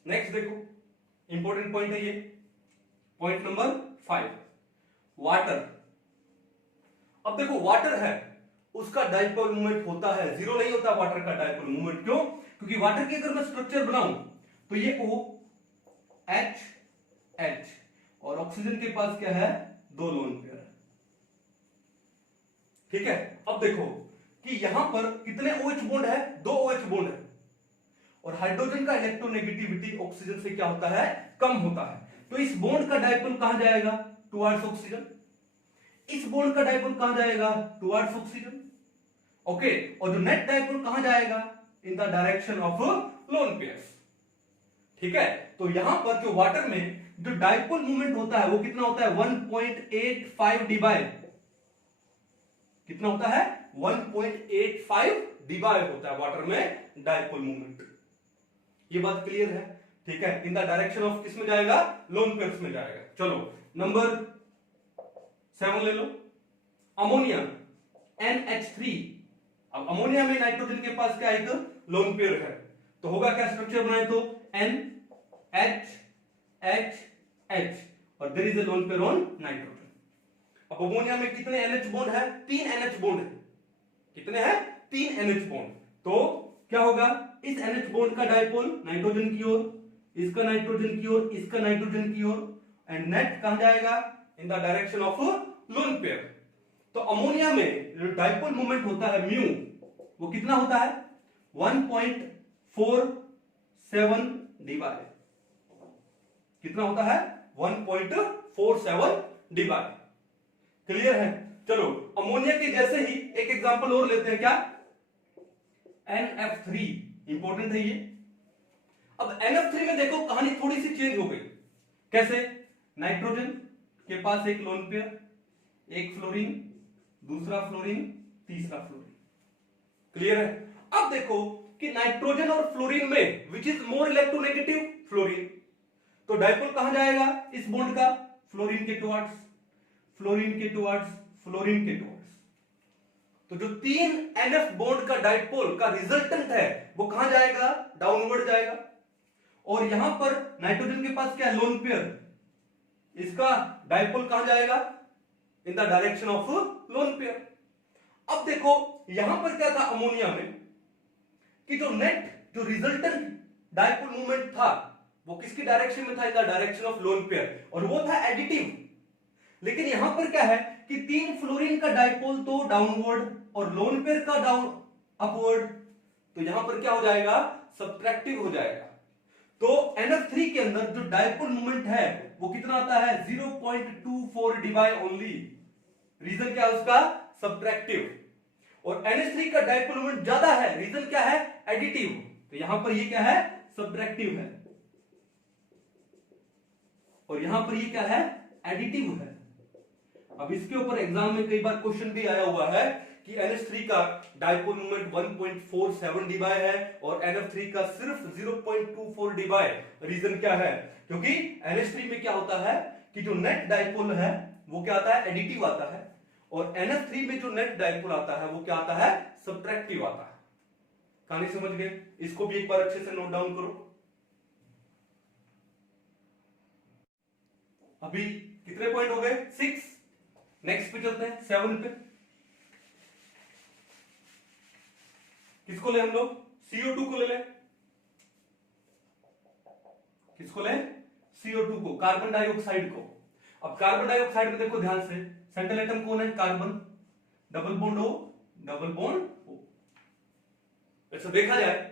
नेक्स्ट देखो, इंपॉर्टेंट पॉइंट है ये, पॉइंट नंबर 5, वाटर। अब देखो वाटर है, उसका डाइपोल मूवमेंट होता है, जीरो नहीं होता वाटर का डाइपोल मूवमेंट। क्यों? क्योंकि वाटर की अगर मैं स्ट्रक्चर बनाऊं तो ये O H H और ऑक्सीजन के पास क्या है, 2 लोन पेयर है। ठीक है, अब देखो कि यहां पर कितने OH बॉन्ड है, 2 OH बॉन्ड है, और हाइड्रोजन का इलेक्ट्रोनेगेटिविटी ऑक्सीजन से क्या होता है, कम होता है। तो इस बॉन्ड का डाइपोल कहां जाएगा, टुवर्ड्स ऑक्सीजन। इस बॉन्ड का डाइपोल कहां जाएगा, टुवर्ड्स ऑक्सीजन। ओके, और जो नेट डाइपोल कहां जाएगा, in the direction of lone pairs. ठीक है, तो यहां पर जो वाटर में जो डाइपोल मूवमेंट होता है वो कितना होता है, 1.85 डी बाय, कितना होता है, 1.85 डी बाय होता है वाटर में डाइपोल मूवमेंट। ये बात क्लियर है? ठीक है, इन द डायरेक्शन ऑफ किस में जाएगा, लोन पेयर्स में जाएगा। चलो नंबर 7 ले लो, अमोनिया NH3। अब अमोनिया में नाइट्रोजन के पास क्या एक लोन पेयर है, तो होगा क्या, स्ट्रक्चर बनाए तो NHHH और there is a lone pair on nitrogen. अब अमोनिया में कितने NH बॉन्ड है, 3 NH बॉन्ड है। कितने हैं, 3 NH बॉन्ड। तो क्या होगा, इस NH बॉन्ड का डाइपोल नाइट्रोजन की ओर, इसका नाइट्रोजन की ओर, इसका नाइट्रोजन की ओर, एंड नेट कहां जाएगा, in the direction of lone pair. तो अमोनिया में जो डाइपोल मूवमेंट होता है म्यू, वो कितना होता है, 1.47 डी बाय। कितना होता है, 1.47 डी बाय। क्लियर है? चलो अमोनिया के जैसे ही एक एग्जांपल और लेते हैं, क्या, NF3। इंपॉर्टेंट है ये। अब NF3 में देखो कहानी थोड़ी सी चेंज हो गई। कैसे, नाइट्रोजन के पास एक लोन पेयर, एक फ्लोरीन, दूसरा फ्लोरीन, तीसरा फ्लोरीन। क्लियर है? अब देखो कि नाइट्रोजन और फ्लोरीन में which is more electronegative, fluorine. तो डाइपोल कहां जाएगा इस बॉन्ड का, फ्लोरीन के टुवर्ड्स, फ्लोरीन के टुवर्ड्स, फ्लोरीन के टुवर्ड्स। तो जो 3 NF बॉन्ड का डाइपोल का रिजल्टेंट है वो कहां जाएगा, डाउनवर्ड जाएगा। और यहां पर नाइट्रोजन के पास क्या है, लोन पेयर, इसका डाइपोल कहां जाएगा, in the direction of lone pair. अब देखो यहां पर क्या था अमोनिया में, कि जो नेट जो रिजल्टेंट डाइपोल मूवमेंट था वो किसकी डायरेक्शन में था, in the direction of lone pair, और वो था एडिटिव। लेकिन यहां पर क्या है कि 3 फ्लोरीन का डाइपोल तो डाउनवर्ड और लोन पेयर का डाउन अपवर्ड, तो यहां पर क्या हो जाएगा, सब्ट्रैक्टिव हो जाएगा। तो NF3 के अंदर जो डाइपोल मूवमेंट है वो कितना आता है, 0.24 डी बाय ओनली। रीजन क्या है उसका, सब्ट्रैक्टिव। और NH3 का डाइपोल मूवमेंट ज्यादा है, रीजन क्या है, एडिटिव। तो यहां पर ये क्या है, सब्ट्रैक्टिव है, और यहां पर ये क्या है, एडिटिव है। अब इसके ऊपर एग्जाम में कई बार क्वेश्चन भी आया हुआ है कि NH3 का डाइपोल मूवमेंट 1.47 डी बाय है और NF3 का सिर्फ 0.24 डी बाय। रीजन क्या है, क्योंकि NH3 में क्या होता है कि जो नेट डाइपोल है वो क्या आता है, एडिटिव आता है, और NF3 में जो नेट डाइपोल आता है वो क्या आता है, सब्ट्रैक्टिव आता है। कहानी समझ गए? इसको भी एक बार अच्छे से नोट डाउन करो। अभी कितने पॉइंट हो गए, 6। नेक्स्ट पे चलते हैं, 7 पे। किसको ले हम लोग, CO2 को ले लें। किसको ले, CO2 को, कार्बन डाइऑक्साइड को। अब कार्बन डाइऑक्साइड में देखो ध्यान से, सेंट्रल एटम कौन है, carbon, double bond O, double bond O। ऐसा देखा जाए,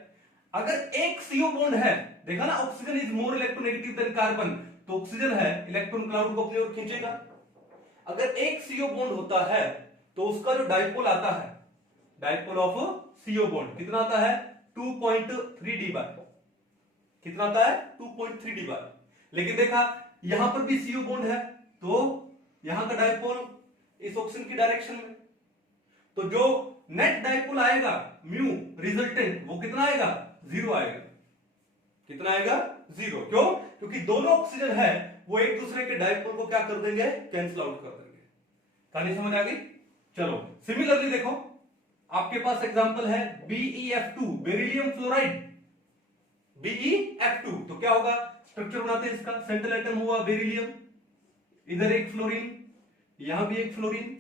अगर एक CO बॉन्ड है, देखा ना, oxygen is more electronegative than carbon, तो ऑक्सीजन है इलेक्ट्रॉन क्लाउड को अपनी ओर खींचेगा। अगर एक CO बॉन्ड होता है तो उसका जो डाइपोल आता है, डाइपोल ऑफ CO बॉन्ड कितना आता है, 2.3 डी बाय। कितना आता है, 2.3 डी बाय। लेकिन देखा यहां पर भी CO बॉन्ड है तो यहां का डायपोल इस ऑप्शन की डायरेक्शन में, तो जो नेट डायपोल आएगा म्यू रिजल्टेंट वो कितना आएगा, 0 आएगा। कितना आएगा, 0। क्यों? क्योंकि दोनों ऑक्सीजन है वो एक दूसरे के डायपोल को क्या कर देंगे, कैंसिल आउट कर देंगे। कहानी समझ आ गई? चलो सिमिलरली देखो, आपके पास एग्जांपल है BeF2 बेरिलियम फ्लोराइड, BeF2, तो क्या होगा, स्ट्रक्चर बनाते हैं इसका, सेंट्रल एटम हुआ बेरिलियम, इधर एक फ्लोरीन, यहां भी एक फ्लोरीन।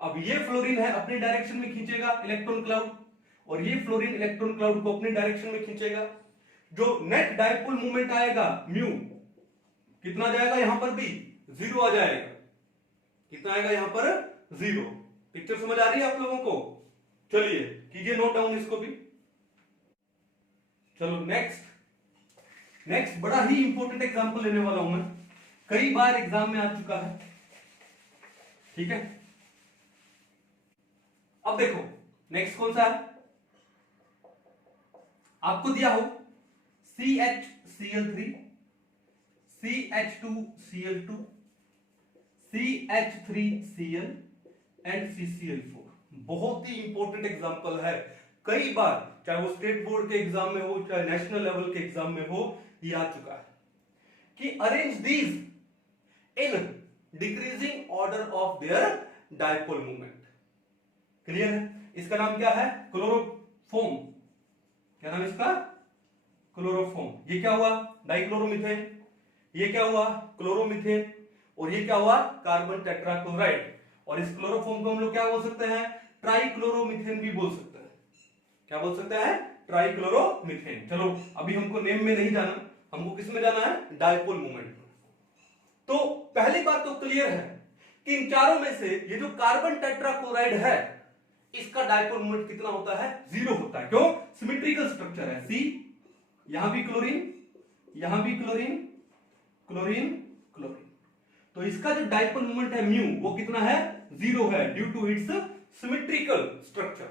अब ये फ्लोरीन है अपनी डायरेक्शन में खींचेगा इलेक्ट्रॉन क्लाउड, और ये फ्लोरीन इलेक्ट्रॉन क्लाउड को अपनी डायरेक्शन में खींचेगा। जो नेट डायपोल मूवमेंट आएगा म्यू, कितना जाएगा, यहां पर भी 0 आ जाएगा। कितना आएगा यहां पर, 0। पिक्चर समझ आ रही है आप लोगों को? चलिए कीजिए नोट डाउन इसको भी। चलो नेक्स्ट बड़ा ही इंपॉर्टेंट एग्जांपल लेने वाला हूं मैं, कई बार एग्जाम में आ चुका है। ठीक है, अब देखो नेक्स्ट कौन सा है, आपको दिया हो CHCl3, CH2Cl2, CH3Cl and CCl4। बहुत ही इंपॉर्टेंट एग्जांपल है, कई बार चाहे वो स्टेट बोर्ड के एग्जाम में हो चाहे नेशनल लेवल के एग्जाम में हो, ये आ चुका है कि arrange these in decreasing order of their dipole movement. Clear है? इसका नाम क्या है, क्लोरोफॉर्म। क्या नाम इसका, क्लोरोफॉर्म। ये क्या हुआ, डाइक्लोरोमीथेन, ये क्या हुआ, क्लोरोमीथेन, और ये क्या हुआ, कार्बन टेट्राक्लोराइड। और इस क्लोरोफॉर्म को हम लोग क्या बोल सकते हैं, ट्राइक्लोरोमीथेन भी बोल सकते हैं। क्या बोल सकते हैं, ट्राइक्लोरोमीथेन। चलो अभी हमको नेम में नहीं जाना, हमको किस में जाना है, डायपोल मूवमेंट में। तो पहली बात तो क्लियर है कि इन चारों में से ये जो कार्बन टेट्राक्लोराइड है इसका डायपोल मोमेंट कितना होता है, 0 होता है। क्यों? सिमेट्रिकल स्ट्रक्चर है, सी, यहां भी क्लोरीन, यहां भी क्लोरीन, क्लोरीन, क्लोरीन, तो इसका जो डायपोल मोमेंट है म्यू वो कितना है, 0 है, due to its symmetrical structure.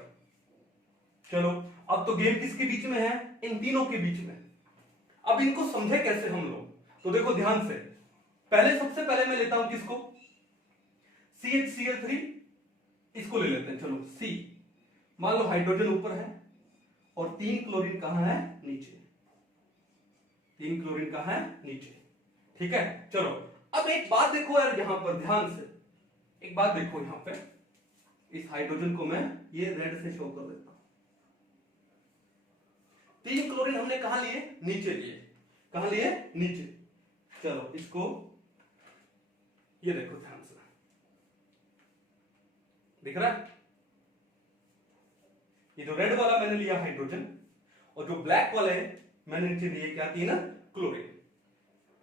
चलो अब तो गेम किसके बीच में है, इन तीनों के बीच में। अब इनको समझे कैसे हम लोग, तो देखो ध्यान से, सबसे पहले मैं लेता हूं किसको, CHCl3, इसको ले लेते हैं। चलो C, मान लो हाइड्रोजन ऊपर है और 3 क्लोरीन कहां है, नीचे। 3 क्लोरीन कहां है, नीचे। ठीक है, चलो अब एक बात देखो यार, यहां पर ध्यान से एक बात देखो, यहां पे इस हाइड्रोजन को मैं ये रेड से शो कर देता हूं। 3 क्लोरीन हमने कहां लिए, नीचे लिए। कहां लिए, नीचे। चलो इसको ये देखो ध्यान से, दिख रहा है, ये जो रेड वाला मैंने लिया हाइड्रोजन, और जो ब्लैक वाले मैंने नीचे लिए क्या, 3 क्लोरीन।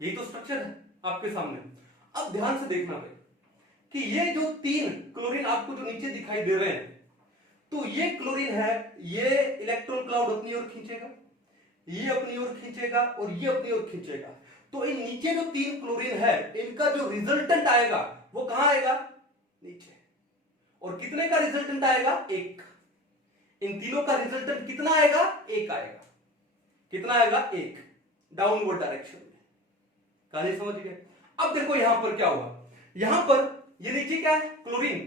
यही तो स्ट्रक्चर है आपके सामने। अब ध्यान से देखना भाई कि ये जो 3 क्लोरीन आपको जो नीचे दिखाई दे रहे हैं, तो ये क्लोरीन है, ये इलेक्ट्रॉन क्लाउड अपनी ओर खींचेगा, ये अपनी ओर खींचेगा और ये अपनी ओर खींचेगा। तो इन नीचे जो 3 क्लोरीन है इनका जो रिजल्टेंट आएगा वो कहां आएगा, नीचे। और कितने का रिजल्टेंट आएगा, 1। इन तीनों का रिजल्टेंट कितना आएगा, 1 आएगा। कितना आएगा, 1, डाउनवर्ड डायरेक्शन में। कहानी समझ गए? अब देखो यहां पर क्या हुआ, यहां पर ये नीचे क्या है, क्लोरीन।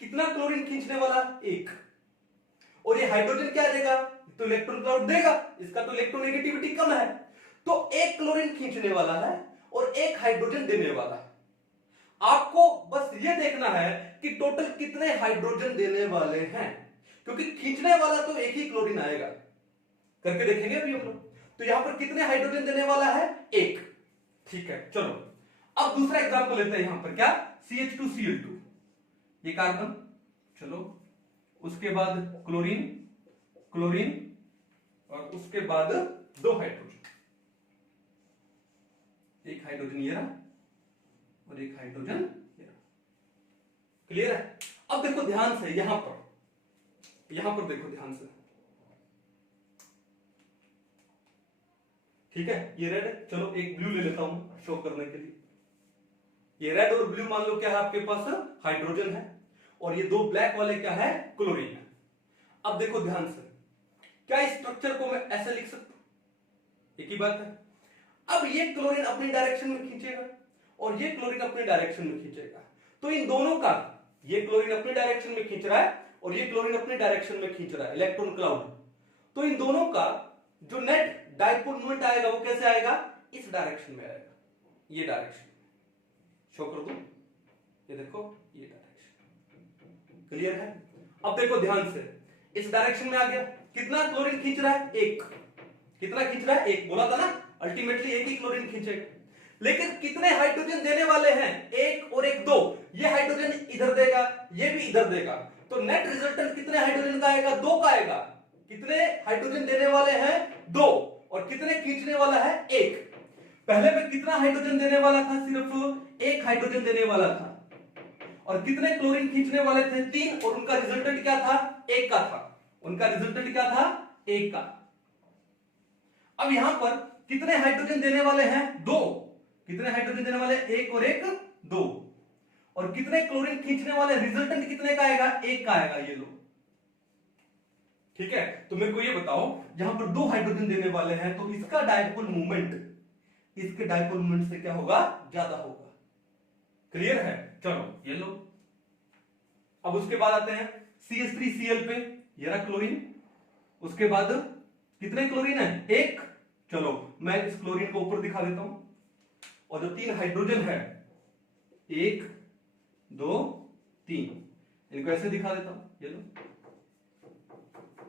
कितना क्लोरीन खींचने वाला, 1। और ये हाइड्रोजन क्या देगा, तो इलेक्ट्रॉन क्लाउड देगा, इसका तो इलेक्ट्रोनेगेटिविटी कम है, तो 1 क्लोरीन खींचने वाला है और 1 हाइड्रोजन देने वाला है। आपको बस ये देखना है कि टोटल कितने हाइड्रोजन देने वाले हैं, क्योंकि खींचने वाला तो 1 ही क्लोरीन आएगा। करके देखेंगे अभी हम लोग। तो यहां पर कितने हाइड्रोजन देने वाला है, 1। ठीक है, चलो अब दूसरा एग्जांपल लेते हैं। यहां पर क्या, CH2Cl2, ये कार्बन, चलो उसके बाद क्लोरीन, क्लोरीन, और उसके बाद 2 हाइड्रोजन, एक हाइड्रोजन ये रहा और एक हाइड्रोजन ये रहा। क्लियर है? अब देखो ध्यान से, यहां पर देखो ध्यान से, ठीक है, ये रेड है, चलो एक ब्लू ले लेता हूं शो करने के लिए। ये रेड और ब्लू मान लो क्या है आपके पास, हाइड्रोजन है, और ये 2 ब्लैक वाले क्या है, क्लोरीन है। अब देखो ध्यान से, क्या इस स्ट्रक्चर को मैं ऐसे लिख सकता हूं, एक ही बात है। अब ये क्लोरीन अपनी डायरेक्शन में खींचेगा और ये क्लोरीन अपनी डायरेक्शन में खींचेगा। तो इन दोनों का, ये क्लोरीन अपनी डायरेक्शन में खींच रहा है और ये क्लोरीन अपनी डायरेक्शन में खींच रहा है, इलेक्ट्रॉन क्लाउड। तो इन दोनों का जो नेट डाइपोल मोमेंट आएगा वो कैसे आएगा, इस डायरेक्शन में आएगा, ये डायरेक्शन। शो कर दो, ये देखो ये डायरेक्शन। क्लियर है? अब देखो ध्यान से, इस डायरेक्शन में आ गया, कितना क्लोरीन खींच रहा है, एक। कितना खींच रहा है, एक। बोला था ना अल्टीमेटली एक ही क्लोरीन खींचेगा। लेकिन कितने हाइड्रोजन देने वाले हैं, एक और एक, दो। ये हाइड्रोजन इधर देगा, ये भी इधर देगा, तो नेट रिजल्टेंट कितने हाइड्रोजन का आएगा, दो का आएगा। कितने हाइड्रोजन देने वाले हैं, दो, और कितने खींचने वाला है, एक। पहले में कितना हाइड्रोजन देने वाला था, सिर्फ एक हाइड्रोजन देने वाला था, और कितने क्लोरीन खींचने वाले थे, तीन, और उनका रिजल्टेंट क्या था, एक का था। उनका रिजल्टेंट क्या था, एक का। अब यहां पर कितने हाइड्रोजन देने वाले हैं, दो। कितने हाइड्रोजन देने वाले, एक और एक, दो, और कितने क्लोरीन खींचने वाले, रिजल्टेंट कितने का आएगा, एक का आएगा। ये लो, ठीक है। तो मेरे को ये बताओ, यहां पर दो हाइड्रोजन देने वाले हैं, तो इसका डाइपोल मूवमेंट इसके डाइपोल मूवमेंट से क्या होगा, ज्यादा होगा। क्लियर है? चलो ये लो। अब उसके बाद आते हैं CH3Cl पे, ये रहा क्लोरीन। उसके बाद कितने क्लोरीन है, एक। चलो मैं इस क्लोरीन को ऊपर दिखा देता हूं, और जो तीन हाइड्रोजन है, एक, दो, तीन, इनको ऐसे दिखा देता हूं, ये लो।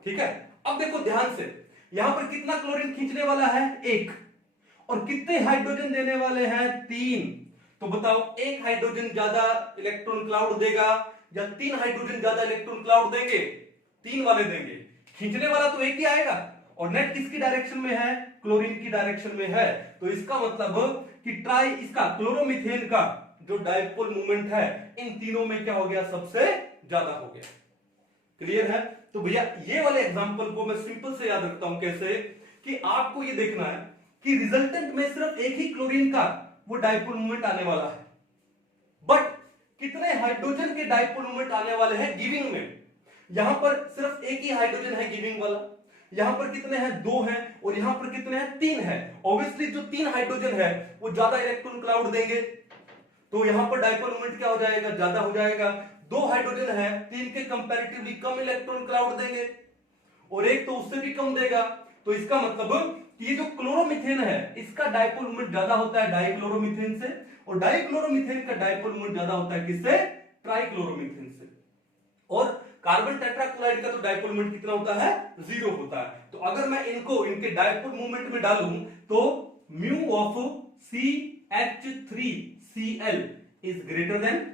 ठीक है। अब देखो ध्यान से, यहां पर कितना क्लोरीन खींचने वाला है, एक, और कितने हाइड्रोजन देने वाले हैं, तीन। तो बताओ, एक हाइड्रोजन ज्यादा इलेक्ट्रॉन क्लाउड देगा या तीन हाइड्रोजन ज्यादा इलेक्ट्रॉन क्लाउड देंगे, तीन वाले देंगे। खींचने वाला तो एक ही आएगा, और नेट किसकी डायरेक्शन में है, क्लोरीन की डायरेक्शन में है। तो इसका मतलब कि ट्राई इसका क्लोरोमीथेन का जो डाइपोल मूवमेंट है, इन तीनों में क्या हो गया, सबसे ज्यादा हो गया। क्लियर है? तो भैया ये वाले एग्जांपल को मैं सिंपल से याद रखता हूं, कैसे कि आपको ये देखना है कि रिजल्टेंट में सिर्फ एक ही क्लोरीन का वो डाइपोल मूवमेंट आने वाला है, बट कितने हाइड्रोजन के डाइपोल मूवमेंट आने वाले हैं गिविंग में। यहां पर सिर्फ एक ही हाइड्रोजन है गिविंग वाला, यहां पर कितने हैं, दो हैं, और यहां पर कितने हैं, तीन हैं। ऑब्वियसली जो तीन हाइड्रोजन है वो ज्यादा इलेक्ट्रॉन क्लाउड देंगे, तो यहां पर डाइपोल मूवमेंट क्या हो जाएगा, ज्यादा हो जाएगा। दो हाइड्रोजन है, तीन के कंपैरेटिवली कम इलेक्ट्रॉन क्लाउड देंगे, और एक तो उससे भी कम देगा। तो इसका मतलब कि ये जो क्लोरोमीथेन है, इसका डाइपोल मूवमेंट ज्यादा होता है डाइक्लोरोमीथेन से, और डाइक्लोरोमीथेन का डाइपोल मूवमेंट ज्यादा होता है किससे, ट्राइक्लोरोमीथेन से। और कार्बन टेट्राक्लोराइड का तो डाइपोल मूवमेंट कितना होता है, 0 होता है। तो अगर मैं इनको इनके डाइपोल मूवमेंट में डालूं तो mu of CH3Cl is greater than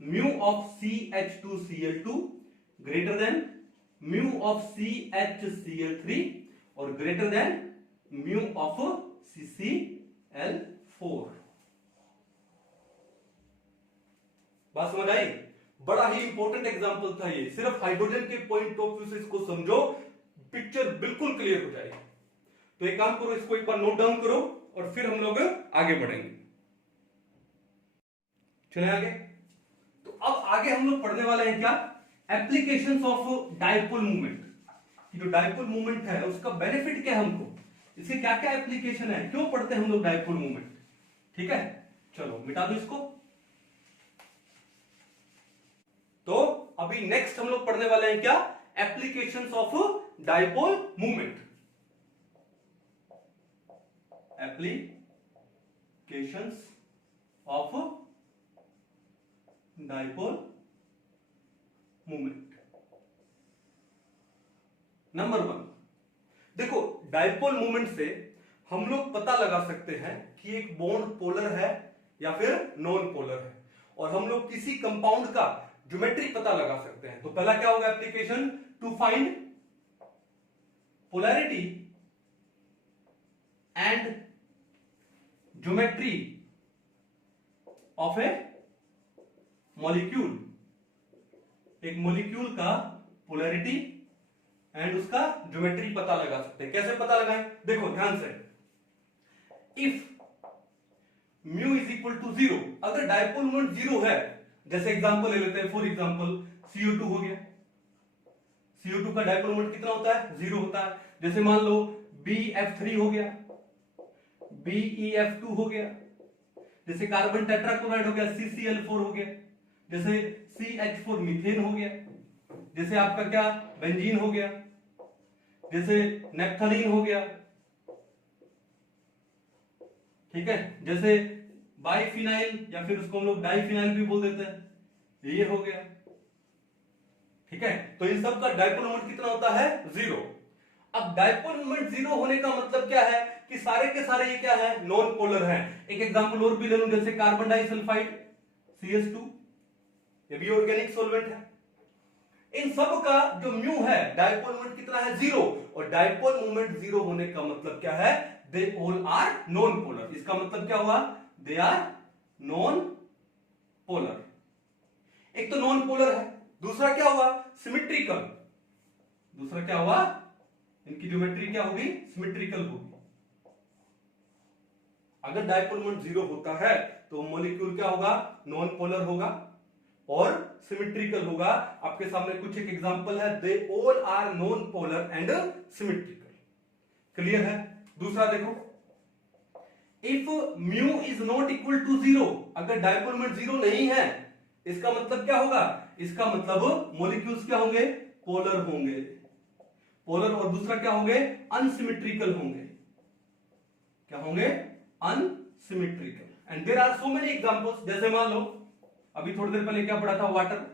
mu of CH2Cl2 greater than mu of CHCl3 और greater than mu of CCl4। बात समझ आई? बड़ा ही इंपॉर्टेंट एग्जांपल था ये, सिर्फ हाइड्रोजन के पॉइंट ऑफ व्यू से इसको समझो, पिक्चर बिल्कुल क्लियर हो जाएगी। तो एक काम करो, इसको एक बार नोट डाउन करो और फिर हम लोग आगे बढ़ेंगे। चले आगे। तो अब आगे हम लोग पढ़ने वाले हैं क्या, एप्लीकेशंस ऑफ डाइपोल मूवमेंट। जो डाइपोल मूवमेंट है उसका बेनिफिट क्या है हमको, इसके क्या क्या एप्लीकेशन है, क्यों पढ़ते हैं हम लोग डाइपोल मूवमेंट। ठीक है, चलो मिटा दो इसको। तो अभी नेक्स्ट हम लोग पढ़ने वाले हैं क्या, applications of dipole movement. Applications of dipole movement. Number 1, देखो डाइपोल मूवमेंट से हम लोग पता लगा सकते हैं कि एक बॉन्ड पोलर है या फिर नॉन पोलर है, और हम लोग किसी कंपाउंड का ज्योमेट्री पता लगा सकते हैं। तो पहला क्या होगा application, to find polarity and geometry of a molecule. एक मॉलिक्यूल का पोलैरिटी एंड उसका ज्योमेट्री पता लगा सकते हैं। कैसे पता लगाएं, देखो ध्यान से, if mu is equal to 0, अगर डाइपोल मोमेंट 0 है, जैसे एग्जांपल ले लेते हैं, फॉर एग्जांपल CO2 हो गया, CO2 का डाइपोल मोमेंट कितना होता है, 0 होता है। जैसे मान लो BF3 हो गया, BeF2 हो गया, जैसे कार्बन टेट्राक्लोराइड हो गया CCl4 हो गया, जैसे CH4 मीथेन हो गया, जैसे आपका क्या बेंजीन हो गया, जैसे नेप्थलीन हो गया, ठीक है, जैसे बाइफिनाइल या फिर उसको हम लोग डाइफिनाइल भी बोल देते हैं, ये हो गया, ठीक है। तो इन सब का डाइपोल मोमेंट कितना होता है? 0। अब डाइपोल मोमेंट 0 होने का मतलब क्या है कि सारे के सारे ये क्या है? नॉन पोलर हैं। एक एग्जांपल और भी ले लूं, जैसे कार्बन डाइसल्फाइड CH2, ये भी ऑर्गेनिक सॉल्वेंट है। इन सब का जो म्यू है डाइपोल मोमेंट कितना है? 0। और डाइपोल मोमेंट 0 होने का मतलब क्या है? They all are non polar. इसका मतलब क्या हुआ? They are non polar. एक तो नॉन पोलर है, दूसरा क्या हुआ? सिमेट्रिकल। दूसरा क्या हुआ? इनकी ज्योमेट्री क्या होगी? सिमेट्रिकल होगी। अगर डाइपोल मोमेंट 0 होता है तो मॉलिक्यूल क्या होगा? नॉन पोलर होगा और सिमेट्रिकल होगा। आपके सामने कुछ एक एग्जांपल है, they all are non polar and symmetrical. Clear है? दूसरा देखो, if mu is not equal to 0, अगर डाइपोल मोमेंट 0 नहीं है, इसका मतलब क्या होगा? इसका मतलब मॉलिक्यूल्स क्या होंगे? पोलर होंगे। पोलर और दूसरा क्या होंगे? अनसिमेट्रिकल होंगे। क्या होंगे? Unsymmetrical. And there are so many examples. जैसे मान लो अभी थोड़ी देर पहले क्या पढ़ा था? वाटर।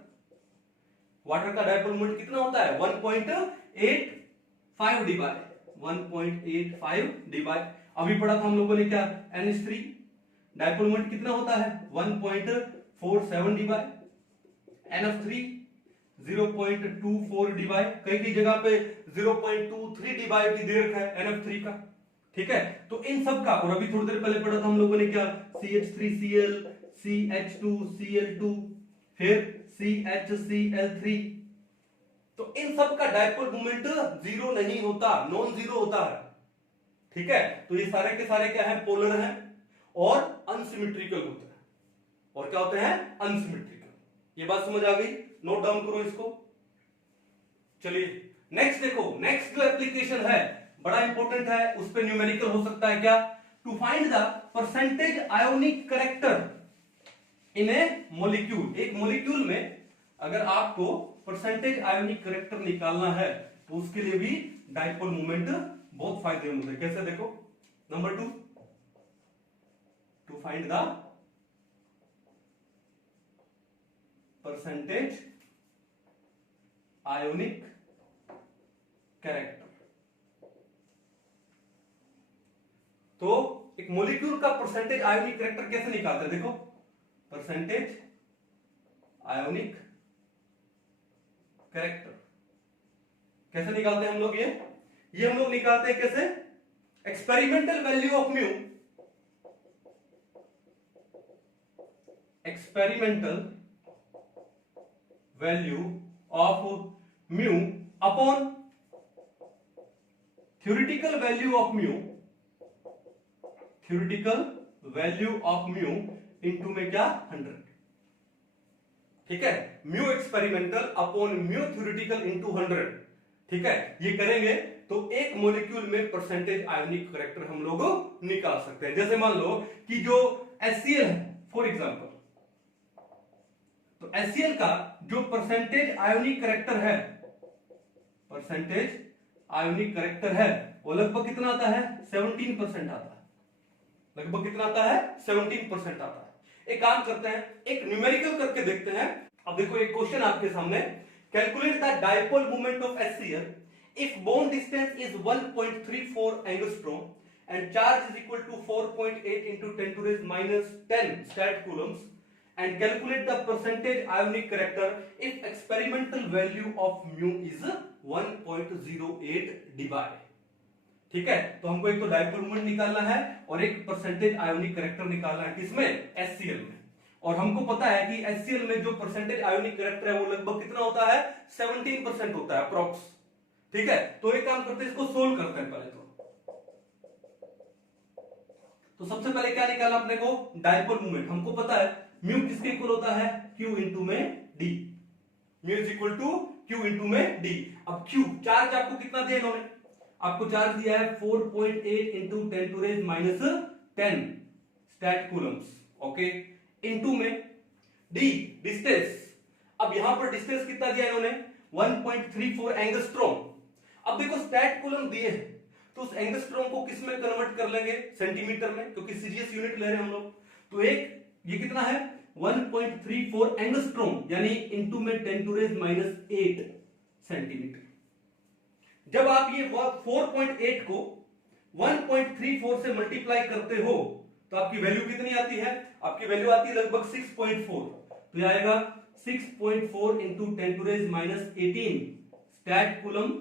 वाटर का डाइपोल मोमेंट कितना होता है? 1.85 डिवाइड 1.85 डिवाइड। अभी पढ़ा था हम लोगों ने क्या? NH3 डाइपोल मोमेंट कितना होता है? 1.47 डिवाइड। NF3 0.24 divide. कई कई जगह पे 0.23 डिवाइड भी दे रखा है NF3 का, ठीक है। तो इन सब का, और अभी थोड़ी देर पहले पढ़ा था हम लोगों ने क्या? CH3Cl, CH2Cl2, फिर CHCl3। तो इन सब का डाइपोल मोमेंट 0 नहीं होता, नॉन 0 होता है, ठीक है। तो ये सारे के सारे क्या है? पोलर हैं और अनसिमेट्रिकल होते हैं। और क्या होते हैं? अनसिमेट्रिकल। ये बात समझ आ गई? नोट डाउन करो इसको। चलिए नेक्स्ट देखो। नेक्स्ट जो एप्लीकेशन है बड़ा इंपॉर्टेंट है, उस पे न्यूमेरिकल हो सकता है क्या? To find the percentage ionic character in a molecule. एक मॉलिक्यूल में अगर आपको परसेंटेज आयोनिक कैरेक्टर निकालना है तो उसके लिए भी डाइपोल मोमेंट बहुत फायदेमंद है। कैसे? देखो, number 2, to find the percentage ionic character. तो एक मॉलिक्यूल का परसेंटेज आयोनिक कैरेक्टर कैसे निकालते हैं? देखो, परसेंटेज आयोनिक कैरेक्टर कैसे निकालते हैं हम लोग? ये हम लोग निकालते हैं कैसे? Experimental value of mu, experimental value of mu upon theoretical value of mu, theoretical value of mu into में क्या? 100, ठीक है। Mu experimental upon mu theoretical into 100, ठीक है। ये करेंगे तो एक मॉलिक्यूल में परसेंटेज आयोनिक कैरेक्टर हम लोग निकाल सकते हैं। जैसे मान लो कि जो HCl है फॉर एग्जांपल, तो HCl का जो परसेंटेज आयोनिक कैरेक्टर है, परसेंटेज आयोनिक कैरेक्टर है, वो लगभग कितना आता है? 17% आता है। लगभग कितना आता है? 17% आता है। एक काम करते हैं, एक न्यूमेरिकल करके देखते हैं। अब देखो एक क्वेश्चन आपके सामने, calculate the dipole moment of HCl if bond distance is 1.34 angstrom and charge is equal to 4.8 into 10 to raise minus 10 stat coulombs, and calculate the percentage ionic character if experimental value of mu is 1.08 dBi। ठीक है, तो हमको एक तो dipole moment निकालना है और एक परसेंटेज आयोनिक कैरेक्टर निकालना है। किसमें? HCl में। और हमको पता है कि HCl में जो परसेंटेज आयोनिक कैरेक्टर है वो लगभग कितना होता है? 17% होता है अप्रोक्स, ठीक है। तो एक काम करते हैं, इसको सोल्व करते हैं पहले। तो सबसे पहले क्या निकाला अपने को? Dipole moment. हमको पता है म्यू किसके इक्वल होता है? Q इंटू में D। Mu is equal to Q into में D। अब Q चार्ज आपको कितना दिया इन्होंने? आपको चार्ज दिया है 4.8 into 10 to raise minus 10 stat coulombs. Okay, into में डी डिस्टेंस। अब यहां पर डिस्टेंस कितना दिया इन्होंने 1.34 एंगस्ट्रॉम। अब देखो स्टैट कूलम दिए हैं तो उस एंगस्ट्रॉम को किस में कन्वर्ट कर लेंगे, सेंटीमीटर में, क्योंकि सीजीएस यूनिट ले रहे हैं हम लोग। तो एक ये कितना है 1.34 एंगस्ट्रॉम यानी इनटू में 10⁻⁻8 सेंटीमीटर। जब आप ये 4.8 को 1.34 से मल्टीप्लाई करते हो तो आपकी वैल्यू कितनी आती है, आपकी वैल्यू आती है लगभग 6.4। तो ये आएगा 6.4 इंटू 10⁻18 स्टैट कूलम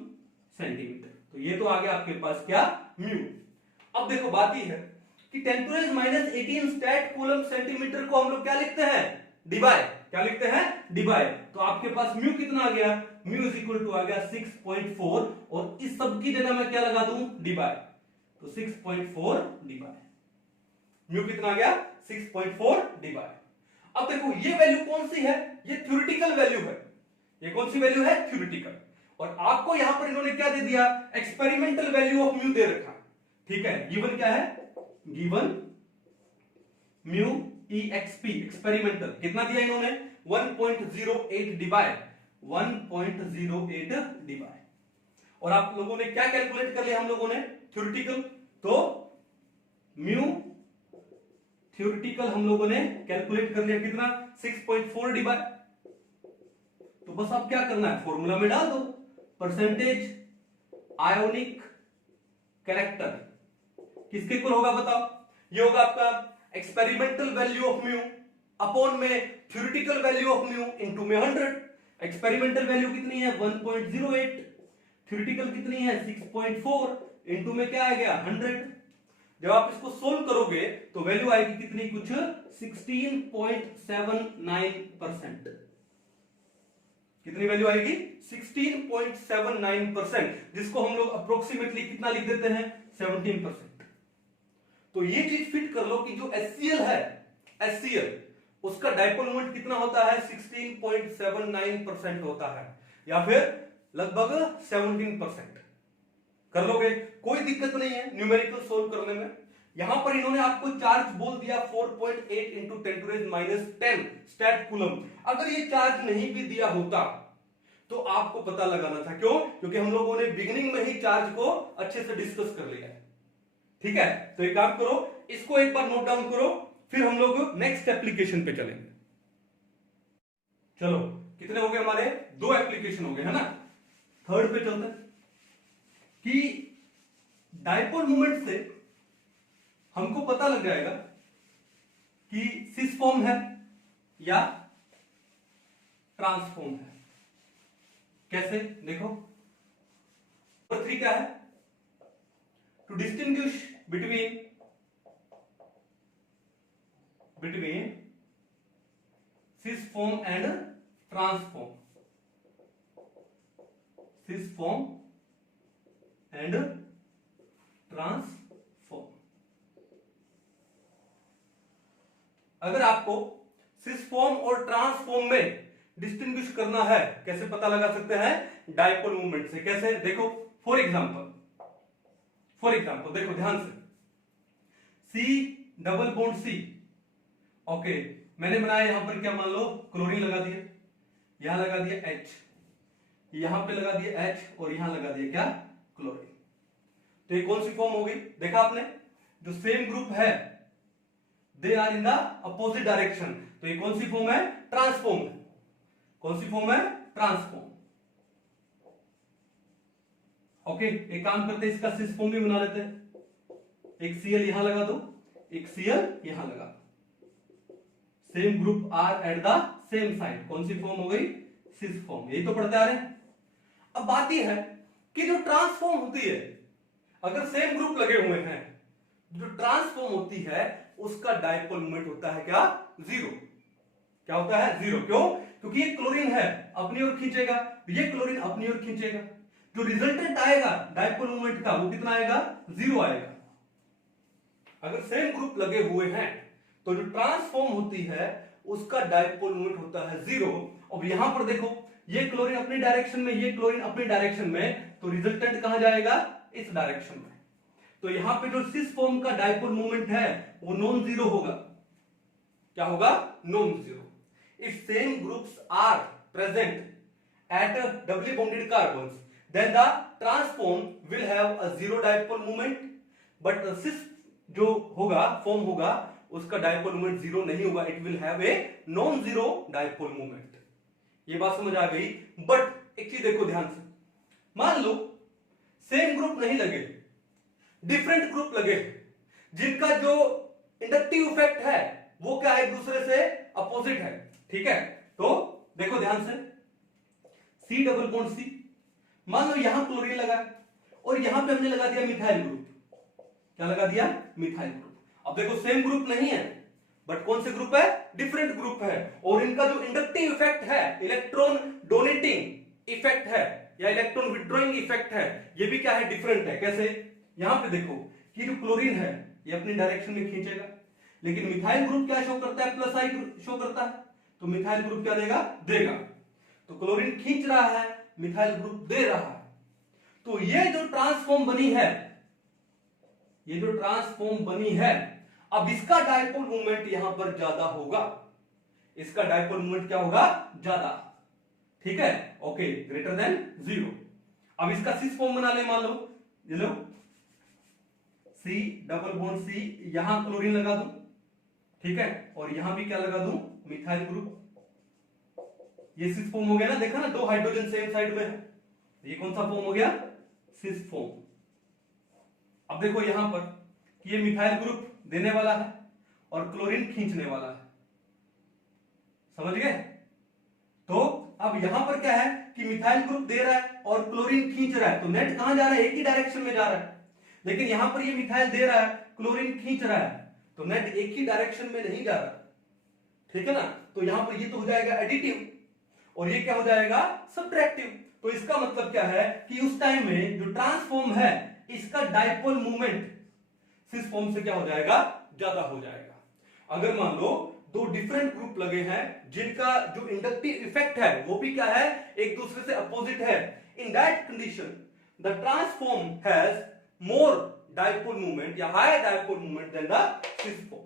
सेंटीमीटर। तो ये तो आ गया आपके पास क्या, म्यू। अब देखो बात ये है कि 10⁻18 स्टैट कूलम सेंटीमीटर को हम लोग क्या लिखते हैं, डिवाई। क्या लिखते हैं, डिवाई। तो आपके पास म्यू कितना आ गया, म्यू इज इक्वल टू आ गया 6.4 और इस सब की जगह मैं क्या लगा दूं, डिवाई। तो 6.4 डिवाई, म्यू कितना आ गया 6.4 डिवाई। अब देखो ये वैल्यू कौन सी है, ये थ्योरेटिकल वैल्यू है। ये कौन सी वैल्यू है, थ्योरेटिकल। और आपको यहां पर इन्होंने क्या दे दिया, एक्सपेरिमेंटल वैल्यू ऑफ म्यू दे रखा। ठीक है, गिवन क्या है, गिवन म्यू EXP एक्सपेरिमेंटल कितना दिया इन्होंने 1.08 डिवाई, 1.08 डिवाई। और आप लोगों ने क्या कैलकुलेट कर लिया हम लोगों ने, थ्योरेटिकल। तो म्यू थ्योरेटिकल हम लोगों ने कैलकुलेट कर लिया कितना 6.4 डिवाई। तो बस आप क्या करना है, फॉर्मूला में डाल दो, परसेंटेज आयोनिक कैरेक्टर किसके इक्वल होगा बताओ, ये होगा आपका experimental value of mu upon में theoretical value of mu into में 100। एक्सपेरिमेंटल वैल्यू कितनी है 1.08, थ्योरेटिकल कितनी है 6.4, इनटू में क्या आ गया 100। जब आप इसको सोल्व करोगे तो वैल्यू आएगी कितनी, कुछ 16.79%। कितनी वैल्यू आएगी 16.79%, जिसको हम लोग अप्रोक्सीमेटली कितना लिख देते हैं 17%। तो ये चीज फिट कर लो कि जो HCl है, HCl उसका डाइपोल मोमेंट कितना होता है 16.79% होता है, या फिर लगभग 17%। कर लोगे, कोई दिक्कत नहीं है न्यूमेरिकल सोल्व करने में। यहां पर इन्होंने आपको चार्ज बोल दिया 4.8 इंटू 10⁻10 स्टैट कूलम। अगर ये चार्ज नहीं भी दिया होता तो आपको पता लगाना था, क्यों, क्योंकि हम लोगों ने बिगिनिंग में ही चार्ज को अच्छे से डिस्कस कर लिया है। ठीक है, तो एक काम करो, इसको एक बार नोट डाउन करो, फिर हम लोग नेक्स्ट एप्लीकेशन पे चलेंगे। चलो, कितने हो गए हमारे, 2 एप्लीकेशन हो गए, है ना। थर्ड पे चलते हैं कि डाइपोल मोमेंट से हमको पता लग जाएगा कि सिस फॉर्म है या ट्रांसफॉर्म है। कैसे, देखो नंबर 3 क्या है, to distinguish between cis form and trans form, cis form and trans form. अगर आपको सिस फॉर्म और ट्रांसफॉर्म में डिस्टिंग्विश करना है, कैसे पता लगा सकते हैं, डाइपोल मूवमेंट से। कैसे, देखो फॉर एग्जांपल देखो ध्यान से, C double bond C, okay, मैंने बनाया यहां पर क्या, मान लो क्लोरीन लगा दिया, यहां लगा दिया H, यहां पे लगा दिया H और यहां लगा दिया क्या, क्लोरीन। तो ये कौन सी फॉर्म हो गई, देखा आपने, जो सेम ग्रुप है they are in the opposite direction, तो ये कौन सी फॉर्म है, ट्रांसफॉर्म है। कौन सी फॉर्म है, ट्रांसफॉर्म। ओके, एक काम करते हैं, इसका सिस फॉर्म भी बना लेते हैं। एक Cl यहां लगा दो, एक Cl यहां लगा दो, same group are at the same side, कौन सी फॉर्म हो गई, सिस फॉर्म। यही तो पढ़ते आ रहे हैं। अब बात यह है कि जो ट्रांसफॉर्म होती है, अगर सेम ग्रुप लगे हुए हैं, जो ट्रांसफॉर्म होती है उसका डाइपोल मोमेंट होता है क्या, 0। क्या होता है, 0। क्यों, क्योंकि ये क्लोरीन है, अपनी ओर खींचेगा, ये क्लोरीन अपनी ओर खींचेगा, जो रिजल्टेंट आएगा डाइपोल मोमेंट का वो कितना आएगा, 0 आएगा। अगर सेम ग्रुप लगे हुए हैं तो जो ट्रांसफॉर्म होती है उसका डाइपोल मोमेंट होता है 0। अब यहां पर देखो, ये क्लोरीन अपनी डायरेक्शन में, ये क्लोरीन अपनी डायरेक्शन में, तो रिजल्टेंट कहां जाएगा, इस डायरेक्शन में। तो यहां पे जो सिस फॉर्म का डाइपोल मोमेंट है वो नॉन जीरो होगा। क्या होगा? Non zero. If same groups are present at doubly bonded carbons then the trans form will have a zero dipole moment, but cis जो होगा फॉर्म होगा उसका डायपोल मोमेंट जीरो नहीं होगा, it will have a non zero dipole moment. ये बात समझ आ गई। बट एक चीज देखो ध्यान से, मान लो सेम ग्रुप नहीं लगे, डिफरेंट ग्रुप लगे, जिनका जो इंडक्टिव इफेक्ट है वो क्या है? एक दूसरे से अपोजिट है। ठीक है, तो देखो ध्यान से, सी डबल बॉन्ड सी, मान लो यहां क्लोरीन लगा और यहां पे हमने लगा दिया मिथाइल ग्रुप। क्या लगा दिया? Methyl group. अब देखो सेम ग्रुप नहीं है, बट कौन से ग्रुप है? डिफरेंट ग्रुप है, और इनका जो इंडक्टिव इफेक्ट है, इलेक्ट्रॉन डोनेटिंग इफेक्ट है या इलेक्ट्रॉन विड्रॉइंग इफेक्ट है, ये भी क्या है? डिफरेंट है। कैसे? यहां पे देखो कि जो क्लोरीन है ये अपनी डायरेक्शन में खींचेगा, लेकिन मिथाइल ग्रुप क्या शो करता है? प्लस आई शो करता है, तो मिथाइल ग्रुप क्या देगा? देगा। तो क्लोरीन खींच रहा है, मिथाइल ग्रुप दे रहा है। तो ये जो ट्रांसफॉर्म बनी है, ये जो ट्रांसफॉर्म बनी है, अब इसका डायपोल मोमेंट यहां पर ज्यादा होगा, इसका डायपोल मोमेंट क्या होगा? ज्यादा। ठीक है, ओके, ग्रेटर देन जीरो। अब इसका सिस फॉर्म बना ले, मान लो ये लो सी डबल बॉन्ड सी, यहां क्लोरीन लगा दूं, ठीक है, और यहां भी क्या लगा दूं? Methyl group. ये सिस फॉर्म हो गया ना, देखा ना, दो हाइड्रोजन सेम साइड में है, ये कौन सा फॉर्म हो गया? Cis form. अब देखो यहां पर कि ये मिथाइल ग्रुप देने वाला है और क्लोरीन खींचने वाला है, समझ गए? तो अब यहां पर क्या है कि मिथाइल ग्रुप दे रहा है और क्लोरीन खींच रहा है, तो नेट कहां जा रहा है? एक ही डायरेक्शन में जा रहा है। लेकिन यहां पर ये मिथाइल दे रहा है, क्लोरीन खींच रहा है, तो नेट एक ही डायरेक्शन में नहीं जा रहा। ठीक है ना? तो यहां पर ये तो हो जाएगा एडिटिव और ये क्या हो जाएगा? सब्ट्रैक्टिव। तो इसका मतलब क्या है कि उस टाइम में जो ट्रांसफॉर्म है, इसका डायपोल मोमेंट सिस फॉर्म से क्या हो जाएगा? ज्यादा हो जाएगा। अगर मान लो दो डिफरेंट ग्रुप लगे हैं जिनका जो इंडक्टिव इफेक्ट है वो भी क्या है? एक दूसरे से अपोजिट है, in that condition the trans form has more dipole moment या higher dipole moment then the cis form.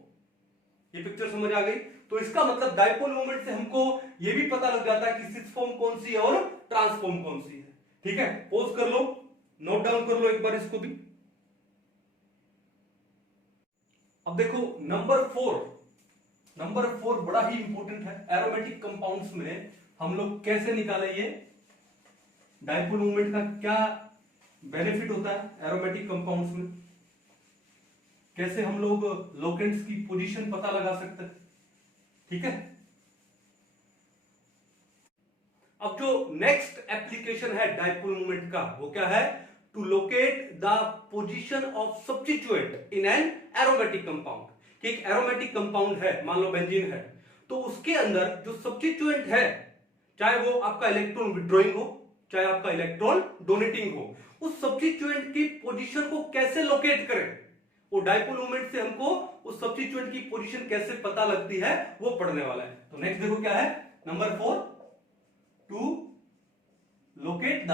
ये पिक्चर समझ आ गई? तो इसका मतलब डायपोल मोमेंट से हमको ये भी पता लग जाता है कि सिस फॉर्म कौन सी है और ट्रांसफॉर्म कौन सी है। ठीक है, पॉज कर लो, नोट डाउन कर लो एक बार इसको भी। अब देखो नंबर फोर बड़ा ही इंपॉर्टेंट है। एरोमेटिक कंपाउंड्स में हम लोग कैसे निकाले ये डायपोल मोमेंट का क्या बेनिफिट होता है एरोमेटिक कंपाउंड्स में, कैसे हम लोग लोकेंट्स की पोजीशन पता लगा सकते हैं। ठीक है, अब जो नेक्स्ट एप्लीकेशन है डायपोल मोमेंट का वो क्या है? To locate the position of substituent in an aromatic compound. कि एक एरोमेटिक कंपाउंड है, मान लो बेंजीन है, तो उसके अंदर जो सब्स्टिट्यूएंट है, चाहे वो आपका इलेक्ट्रॉन विड्रॉइंग हो चाहे आपका इलेक्ट्रॉन डोनेटिंग हो, उस सब्स्टिट्यूएंट की पोजीशन को कैसे लोकेट करें, वो डायपोल मोमेंट से हमको उस सब्स्टिट्यूएंट की पोजीशन कैसे पता लगती है वो पढ़ने वाला है। तो नेक्स्ट देखो क्या है, number 4, to locate the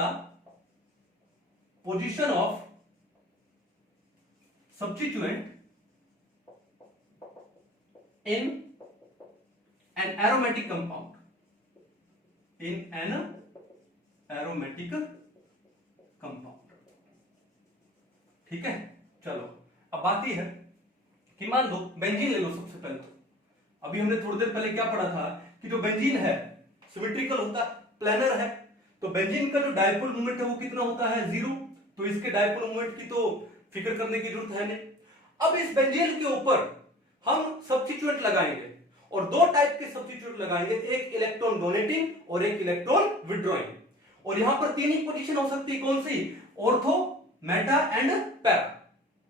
position of substituent in an aromatic compound, in an aromatic compound। ठीक है, चलो अब बात यह है कि मान लो बेंजीन ले लो सबसे पहले। तो अभी हमने थोड़ी देर पहले क्या पढ़ा था कि जो बेंजीन है सिमेट्रिकल होता है, प्लेनर है, तो बेंजीन का जो डायपोल मोमेंट है वो कितना होता है? 0। तो इसके डायपोल मोमेंट की तो फिक्र करने की जरूरत है नहीं। अब इस बेंजीन के ऊपर हम सब्स्टिट्यूएंट लगाएंगे और दो टाइप के सब्स्टिट्यूएंट लगाएंगे, एक इलेक्ट्रॉन डोनेटिंग और एक इलेक्ट्रॉन विड्रॉइंग। और यहां पर तीन ही पोजीशन हो सकती है, कौन सी? Ortho, meta and para.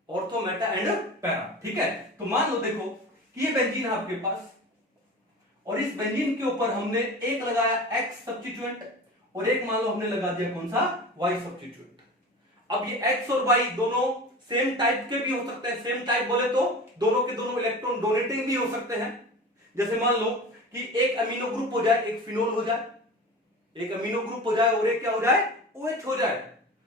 Ortho, meta and para. ठीक है, तो मान लो देखो कि ये बेंजीन है आपके पास और इस बेंजीन के ऊपर हमने एक लगाया एक्स सब्स्टिट्यूएंट और एक मान लो हमने लगा दिया कौन सा? Y substituent. अब ये एक्स और वाई दोनों सेम टाइप के भी हो सकते हैं। सेम टाइप बोले तो दोनों के दोनों इलेक्ट्रॉन डोनेटिंग भी हो सकते हैं। जैसे मान लो कि एक अमीनो ग्रुप हो जाए, एक फिनोल हो जाए, एक अमीनो ग्रुप हो जाए और एक क्या हो जाए? OH हो जाए,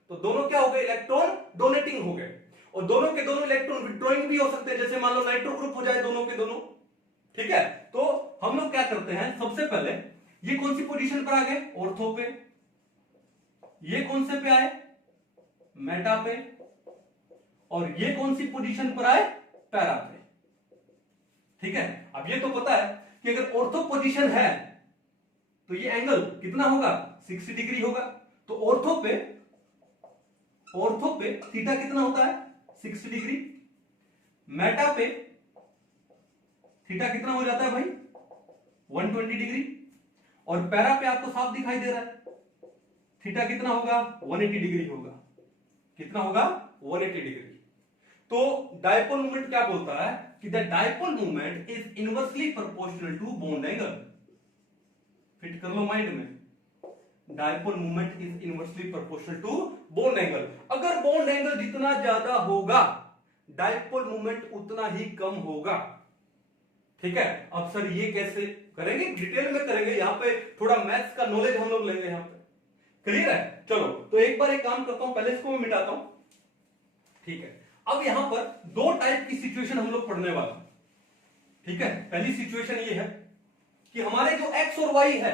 तो दोनों क्या हो गए? इलेक्ट्रॉन डोनेटिंग हो गए। और दोनों के दोनों इलेक्ट्रॉन विड्रॉइंग भी हो सकते हैं, जैसे मान लो नाइट्रो ग्रुप हो जाए दोनों के दोनों, ठीक है, तो हम लोग क्या करते हैं, सबसे पहले ये कौन सी पोजीशन पर आ गए, ऑर्थो पे, ये कौन से पे आए, मेटा पे, और ये कौन सी पोजीशन पर आए, पैरा पे। ठीक है, अब ये तो पता है कि अगर ऑर्थो पोजीशन है तो ये एंगल कितना होगा, 60 डिग्री होगा। तो ऑर्थो पे थीटा कितना होता है, 60 डिग्री। मेटा पे थीटा कितना हो जाता है भाई, 120 डिग्री। और पैरा पे आपको साफ दिखाई दे रहा है, थीटा कितना होगा, 180 डिग्री होगा। कितना होगा, 180 डिग्री। तो डायपोल मूवमेंट क्या बोलता है कि the dipole movement is inversely proportional to bond angle. Fit कर लो माइंड में, dipole movement is inversely proportional to bond angle. अगर बॉन्ड एंगल जितना ज्यादा होगा डायपोल मूवमेंट उतना ही कम होगा। ठीक है, अब सर ये कैसे करेंगे, डिटेल में करेंगे, यहां पे थोड़ा मैथ्स का नॉलेज हम लोग लेंगे यहां पे। क्लियर है, चलो तो एक बार एक काम करता हूं, पहले इसको मैं मिटाता हूं। ठीक है, अब यहां पर दो टाइप की सिचुएशन हम लोग पढ़ने वाले हैं। ठीक है, पहली सिचुएशन ये है कि हमारे जो एक्स और वाई है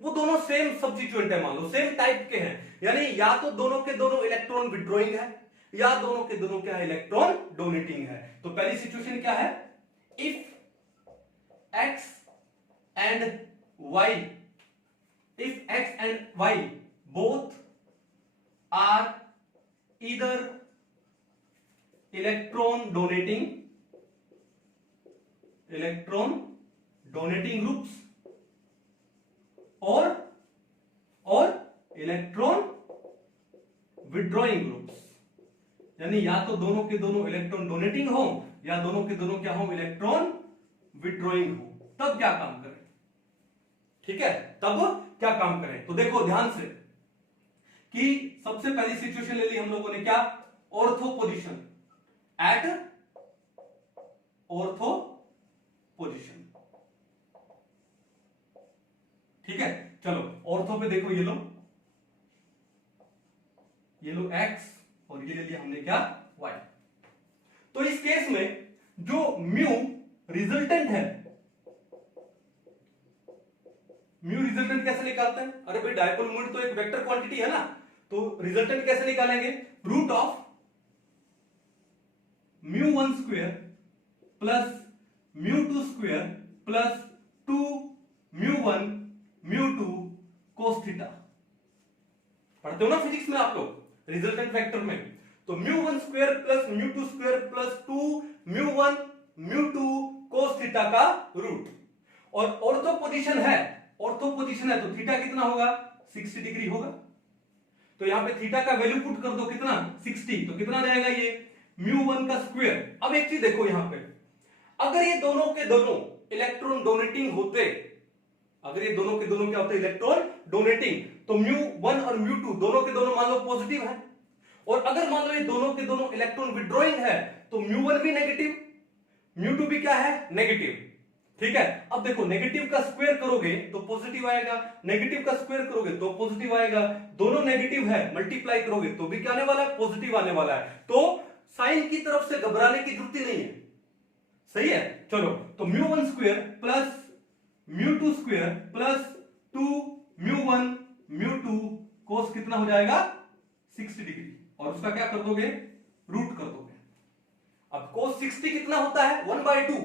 वो दोनों सेम सब्स्टिट्यूएंट है, मान लो सेम टाइप के हैं, यानी या तो दोनों के दोनों इलेक्ट्रॉन विड्रॉइंग है या दोनों के दोनों क्या है, इलेक्ट्रॉन डोनेटिंग है। तो पहली सिचुएशन क्या है, if x and y, if x and y both are either electron donating groups or electron withdrawing groups, यानी या तो दोनों के दोनों इलेक्ट्रॉन डोनेटिंग हो या दोनों के दोनों क्या हो, इलेक्ट्रॉन विड्रॉइंग हो, तब क्या काम करें। ठीक है, तब क्या काम करें, तो देखो ध्यान से कि सबसे पहली सिचुएशन ले ली हम लोगों ने, क्या, ortho position, at ortho position. ठीक है, चलो ऑर्थो पे देखो, ये लो x और ये ले लिया हमने क्या, y। तो इस केस में जो म्यू रिजल्टेंट है, म्यू रिजल्टेंट कैसे निकालते हैं, अरे भाई डायपोल मोमेंट तो एक वेक्टर क्वांटिटी है ना, तो रिजल्टेंट कैसे निकालेंगे, root of μ1 square plus μ2 square plus 2 μ1 μ2 cos theta. पढ़ते हो ना फिजिक्स में आप लोग, रिजल्टेंट वेक्टर में, तो μ1 square plus μ2 square plus 2 μ1 μ2 cos theta का रूट। और ऑर्थो पोजीशन है, तो थीटा कितना होगा, 60 डिग्री होगा। तो यहां पे थीटा का वैल्यू पुट कर दो, कितना, 60, तो कितना जाएगा ये μ1 का स्क्वायर। अब एक चीज देखो यहां पे, अगर ये दोनों के दोनों इलेक्ट्रॉन डोनेटिंग होते, अगर ये दोनों के दोनों क्या होते, इलेक्ट्रॉन डोनेटिंग, तो μ1 और μ2 दोनों के दोनों मान लो पॉजिटिव है, और अगर मान लो ये दोनों के दोनों इलेक्ट्रॉन विड्रॉइंग है तो μ1 भी नेगेटिव, μ2 भी क्या है, नेगेटिव। ठीक है, अब देखो नेगेटिव का स्क्वायर करोगे तो पॉजिटिव आएगा, नेगेटिव का स्क्वायर करोगे तो पॉजिटिव आएगा, दोनों नेगेटिव है, मल्टीप्लाई करोगे तो भी क्या आने वाला है, पॉजिटिव आने वाला है। तो साइन की तरफ से घबराने की जरूरत ही नहीं है, सही है। चलो, तो μ1 square plus μ2 square plus 2 μ1 μ2 cos कितना हो जाएगा, 60 डिग्री, और उसका क्या कर दोगे, रूट कर दोगे। अब cos 60 कितना होता है, 1/2,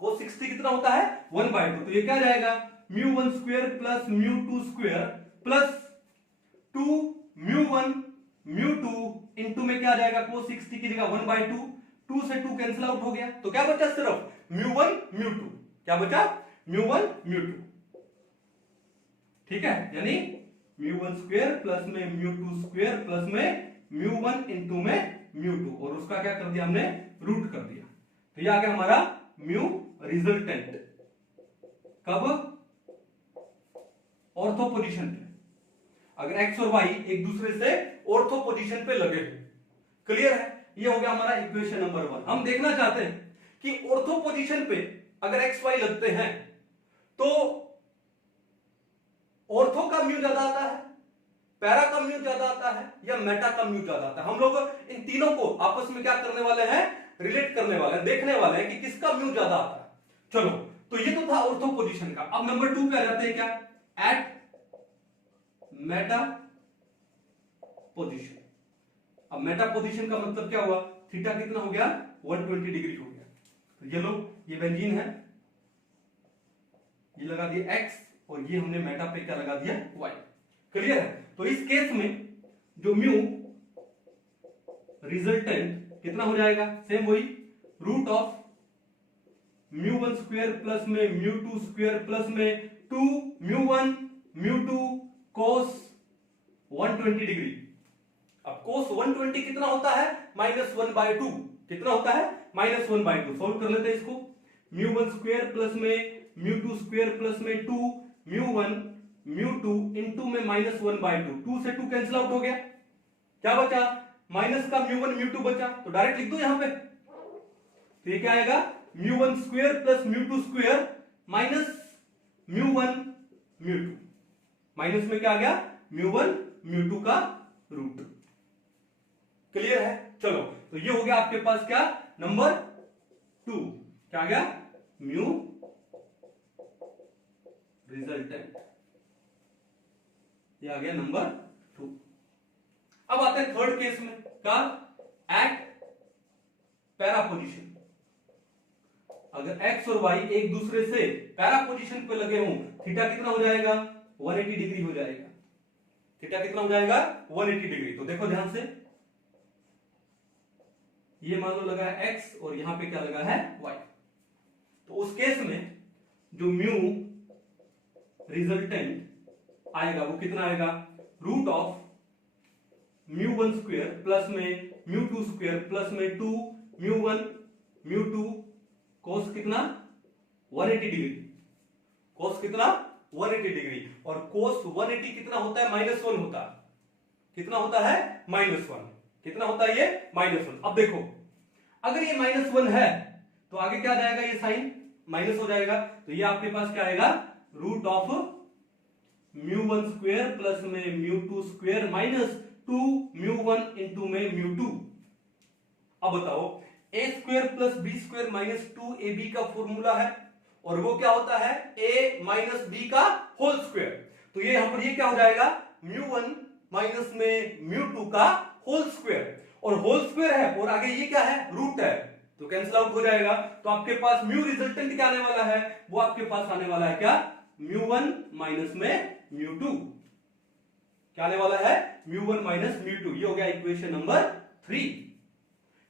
cos 60 कितना होता है, 1/2, तो ये क्या जाएगा, μ1 square plus μ2 square plus 2 μ1 μ2 into में क्या जाएगा, cos 60 की जगह 1/2, 2 से 2 कैंसिल आउट हो गया, तो क्या बचा, सिर्फ μ1 μ2, क्या बचा, μ1 μ2। ठीक है, यानी μ1 स्क्वायर प्लस में μ2 स्क्वायर प्लस में μ1 इनटू में μ2, और उसका क्या कर दिया हमने, रूट कर दिया। तो ये आ गया हमारा म्यू रिजल्टेंट, कब, ऑर्थो पोजीशन पे, अगर x और y एक दूसरे से ऑर्थो पोजीशन पे लगे हो। क्लियर है, ये हो गया हमारा इक्वेशन नंबर 1। हम देखना चाहते हैं कि ऑर्थो पोजीशन पे अगर x y लगते हैं तो ऑर्थो का म्यू ज्यादा आता है, पैरा का म्यू ज्यादा आता है, या मेटा का म्यू ज्यादा आता है। हम लोग इन तीनों को आपस में क्या करने वाले हैं, रिलेट करने वाले हैं, देखने वाले हैं कि किसका म्यू ज्यादा आता है। चलो, तो ये तो था ऑर्थो पोजीशन का। अब नंबर 2 पे आ जाते हैं क्या, एट मेटा पोजीशन। अब मेटा पोजीशन का मतलब क्या हुआ, थीटा कितना हो गया, 120 डिग्री हो गया। तो ये लो, ये बेंजीन है, ये लगा दिया x और ये हमने मेटा पे क्या लगा दिया, y। क्लियर है। तो इस केस में जो म्यू रिजल्टेंट कितना हो जाएगा, सेम वही रूट ऑफ μ1 स्क्वायर प्लस में μ2 स्क्वायर प्लस में 2 μ1 μ2 cos 120 डिग्री। अब cos 120 कितना होता है, -1/2। कितना होता है, -1/2। सॉल्व कर लेते हैं इसको। μ1 स्क्वायर प्लस में μ2 स्क्वायर प्लस में 2 μ1 μ2 इनटू में -1/2। 2 से 2 कैंसिल आउट हो गया, क्या बचा, माइनस का μ1 μ2 बचा, तो डायरेक्ट लिख दो यहां पे। तो ये क्या आएगा, μ1 square plus μ2 square minus μ1 μ2। Minus में क्या आ गया, μ1 μ2 का रूट। क्लियर है। चलो, तो ये हो गया आपके पास क्या, नंबर 2। क्या आ गया, म्यू रिजल्टेंट। ये आ गया नंबर 2। अब आते हैं थर्ड केस में का, एट पैरा पोजीशन। अगर x और y एक दूसरे से पैरा पोजीशन पे लगे हों, थीटा कितना हो जाएगा, 180 डिग्री हो जाएगा। थीटा कितना हो जाएगा, 180 डिग्री। तो देखो ध्यान से, ये मान लो लगा है x और यहां पे क्या लगा है, y। तो उस केस में जो म्यू रिजल्टेंट आएगा वो कितना आएगा, रूट ऑफ μ1 स्क्वायर प्लस में μ2 स्क्वायर प्लस में 2 μ1 μ2 cos कितना, 180 डिग्री। cos कितना, 180 डिग्री। और cos 180 कितना होता है, -1 होता है। कितना होता है, -1। कितना होता है ये, -1। अब देखो, अगर ये -1 है तो आगे क्या जाएगा, ये साइन माइनस हो जाएगा। तो ये आपके पास क्या आएगा, रूट ऑफ μ1 स्क्वायर प्लस में μ2 स्क्वायर माइनस 2 μ1 इंटू में μ2। अब बताओ, a square plus b square minus 2ab का फॉर्मूला है, और वो क्या होता है, a माइनस b का होल स्क्वायर। तो ये यहां पर ये क्या हो जाएगा, μ1 माइनस में μ2 का होल स्क्वायर, और होल स्क्वायर है और आगे ये क्या है, रूट है, तो कैंसिल आउट हो जाएगा। तो आपके पास म्यू रिजल्टेंट क्या आने वाला है, वो आपके पास आने वाला है क्या, μ1 माइनस में μ2। क्या आने वाला है, μ1 माइनस μ2। ये हो गया इक्वेशन नंबर 3।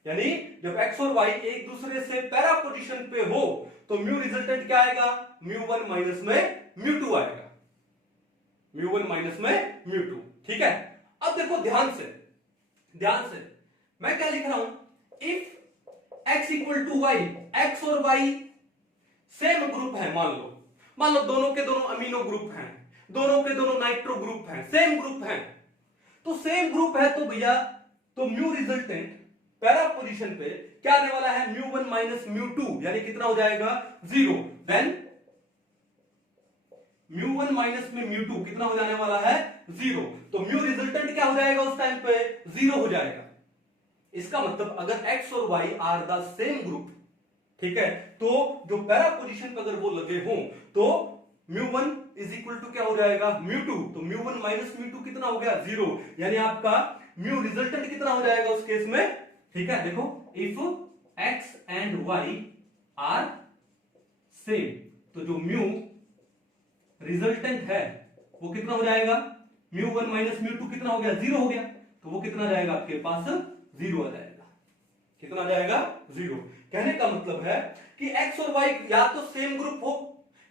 यानी जब x और y एक दूसरे से पैरा पोजीशन पे हो तो म्यू रिजल्टेंट क्या आएगा, μ1 माइनस में μ2 आएगा। μ1 माइनस में μ2। ठीक है। अब देखो ध्यान से, ध्यान से मैं क्या लिख रहा हूं, if x equal to y, x और y सेम ग्रुप है, मान लो दोनों के दोनों अमीनो ग्रुप हैं, दोनों के दोनों नाइट्रो ग्रुप हैं, सेम ग्रुप हैं। तो सेम ग्रुप है तो भैया, तो म्यू रिजल्टेंट पैरा पोजीशन पे क्या आने वाला है, μ1 माइनस μ2, यानी कितना हो जाएगा, 0। देन μ1 माइनस में μ2 कितना हो जाने वाला है, 0। तो म्यू रिजल्टेंट क्या हो जाएगा उस टाइम पे, 0 हो जाएगा। इसका मतलब अगर x और y are the same group, ठीक है, तो जो पैरा पोजीशन पे अगर वो लगे हों तो μ1 इज इक्वल टू क्या हो जाएगा, μ2। तो μ1 माइनस μ2 कितना हो गया, 0। यानी आपका म्यू रिजल्टेंट कितना हो जाएगा उस केस में। ठीक है, देखो, if x and y are same, तो जो म्यू रिजल्टेंट है वो कितना हो जाएगा, μ1 माइनस μ2 कितना हो गया, 0 हो गया। तो वो कितना जाएगा आपके पास, 0 आ जाएगा। कितना आ जाएगा, 0। कहने का मतलब है कि x और y या तो सेम ग्रुप हो,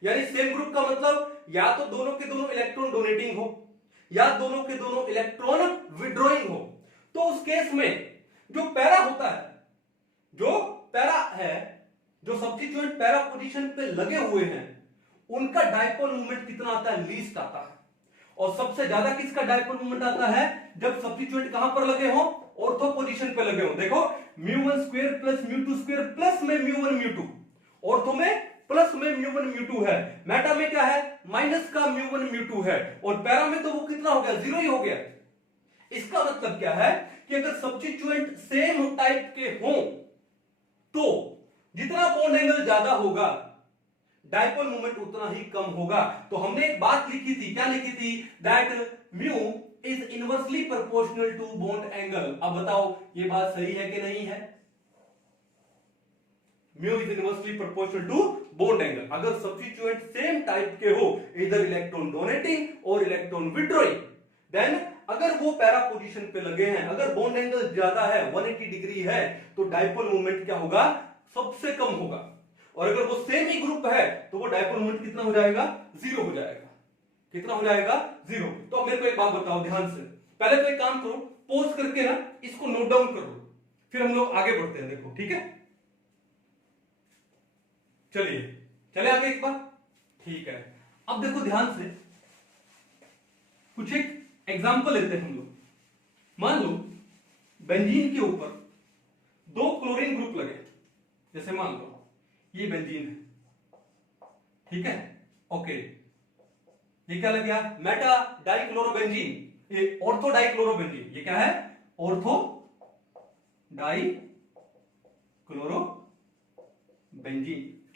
यानी सेम ग्रुप का मतलब या तो दोनों के दोनों इलेक्ट्रॉन डोनेटिंग हो या दोनों के दोनों इलेक्ट्रॉन विड्रॉइंग हो। तो उस केस में जो पैरा होता है, जो पैरा है, जो सब्स्टिट्यूएंट पैरा पोजीशन पे लगे हुए हैं, उनका डायपोल मूवमेंट कितना आता है, लीस्ट आता है। और सबसे ज्यादा किसका डायपोल मूवमेंट आता है, जब सब्स्टिट्यूएंट कहां पर लगे हो, ऑर्थो पोजीशन पे लगे हो। देखो, μ1 स्क्वायर प्लस μ2 स्क्वायर प्लस में μ1 μ2, ऑर्थो में प्लस में μ1 μ2 है, मेटा में क्या है, माइनस का μ1 μ2 है, और पैरा में तो वो कितना हो गया, 0 ही हो गया। इसका मतलब क्या है कि अगर सब्स्टिट्यूएंट सेम टाइप के हों तो जितना बॉन्ड एंगल ज्यादा होगा डायपोल मोमेंट उतना ही कम होगा। तो हमने एक बात लिखी थी, क्या लिखी थी? That mu is inversely proportional to bond angle. अब बताओ ये बात सही है कि नहीं है? Mu is inversely proportional to bond angle. अगर सब्स्टिट्यूएंट सेम टाइप के हो, इधर इलेक्ट्रॉन डोनेटिंग और इलेक्ट्रॉन विड्रॉइंग, देन अगर वो पैरा पोजीशन पे लगे हैं, अगर बॉन्ड एंगल ज्यादा है, 180 डिग्री है, तो डायपोल मोमेंट क्या होगा? सबसे कम होगा। और अगर वो सेम ही ग्रुप है तो वो डायपोल मोमेंट कितना हो जाएगा? जीरो हो जाएगा। कितना हो जाएगा? जीरो। तो अब मेरे को एक बात बताओ ध्यान से, पहले तो एक काम करो, पॉज करके ना इसको नोट डाउन कर लो, फिर हम लोग आगे बढ़ते हैं। देखो ठीक है, चलिए चले आगे एक बार। ठीक है, अब देखो ध्यान से, कुछ एक एग्जांपल लेते हैं हम लोग। मान लो बेंजीन के ऊपर दो क्लोरीन ग्रुप लगे, जैसे मान लो ये बेंजीन है, ठीक है, ओके। ये क्या लग गया? मेटा डाइक्लोरोबेंजीन, ये ऑर्थो डाइक्लोरोबेंजीन। ये क्या है? Ortho dichlorobenzene.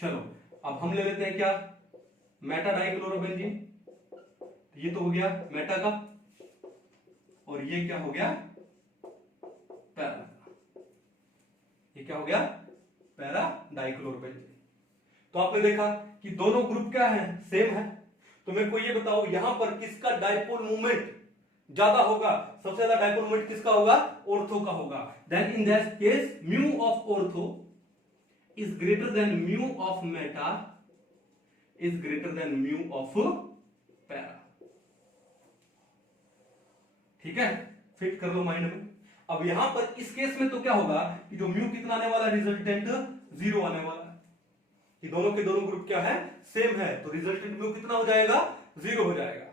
चलो अब हम ले लेते हैं क्या? Meta dichlorobenzene. ये तो हो गया मेटा का, और ये क्या हो गया? पैरा। ये क्या हो गया? Para dichlorobenzene. तो आपने देखा कि दोनों ग्रुप क्या है? सेम है। तो मेरे को ये बताओ यहां पर किसका डायपोल मोमेंट ज्यादा होगा? सबसे ज्यादा डायपोल मोमेंट किसका होगा? ऑर्थो का होगा। Then in that case mu of ortho is greater than mu of meta is greater than mu of para. ठीक है, फिट कर लो माइंड में। अब यहां पर इस केस में तो क्या होगा कि जो म्यू कितना आने वाला है? रिजल्टेंट जीरो आने वाला है। कि दोनों के दोनों ग्रुप क्या है? सेम है, तो रिजल्टेंट म्यू कितना हो जाएगा? जीरो हो जाएगा।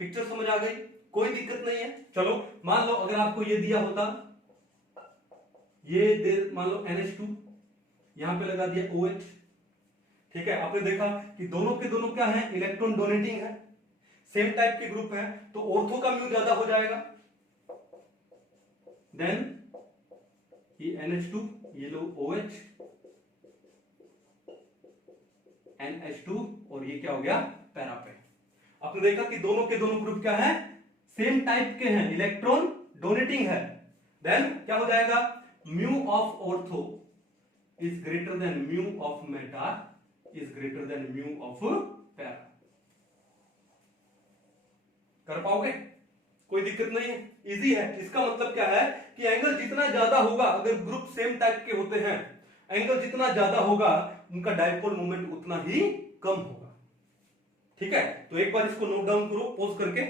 पिक्चर समझ आ गई? कोई दिक्कत नहीं है। चलो मान लो अगर आपको ये दिया होता, ये दे मान लो NH2, यहां पे लगा दिया OH, ठीक है। आपने देखा कि दोनों के दोनों क्या है? इलेक्ट्रॉन डोनेटिंग है, सेम टाइप के ग्रुप है, तो ऑर्थो का म्यू ज्यादा हो जाएगा। देन ये NH2, ये लो OH, NH2, और ये क्या हो गया? पैरा पे। आपने देखा कि दोनों के दोनों ग्रुप क्या है? सेम टाइप के हैं, इलेक्ट्रॉन डोनेटिंग है। देन क्या हो जाएगा? Mu of ortho is greater than mu of meta is greater than mu of para. कर पाओगे? कोई दिक्कत नहीं है, इजी है। इसका मतलब क्या है कि एंगल जितना ज्यादा होगा, अगर ग्रुप सेम टाइप के होते हैं, एंगल जितना ज्यादा होगा उनका डायपोल मोमेंट उतना ही कम होगा। ठीक है, तो एक बार इसको नोट डाउन करो पॉज करके।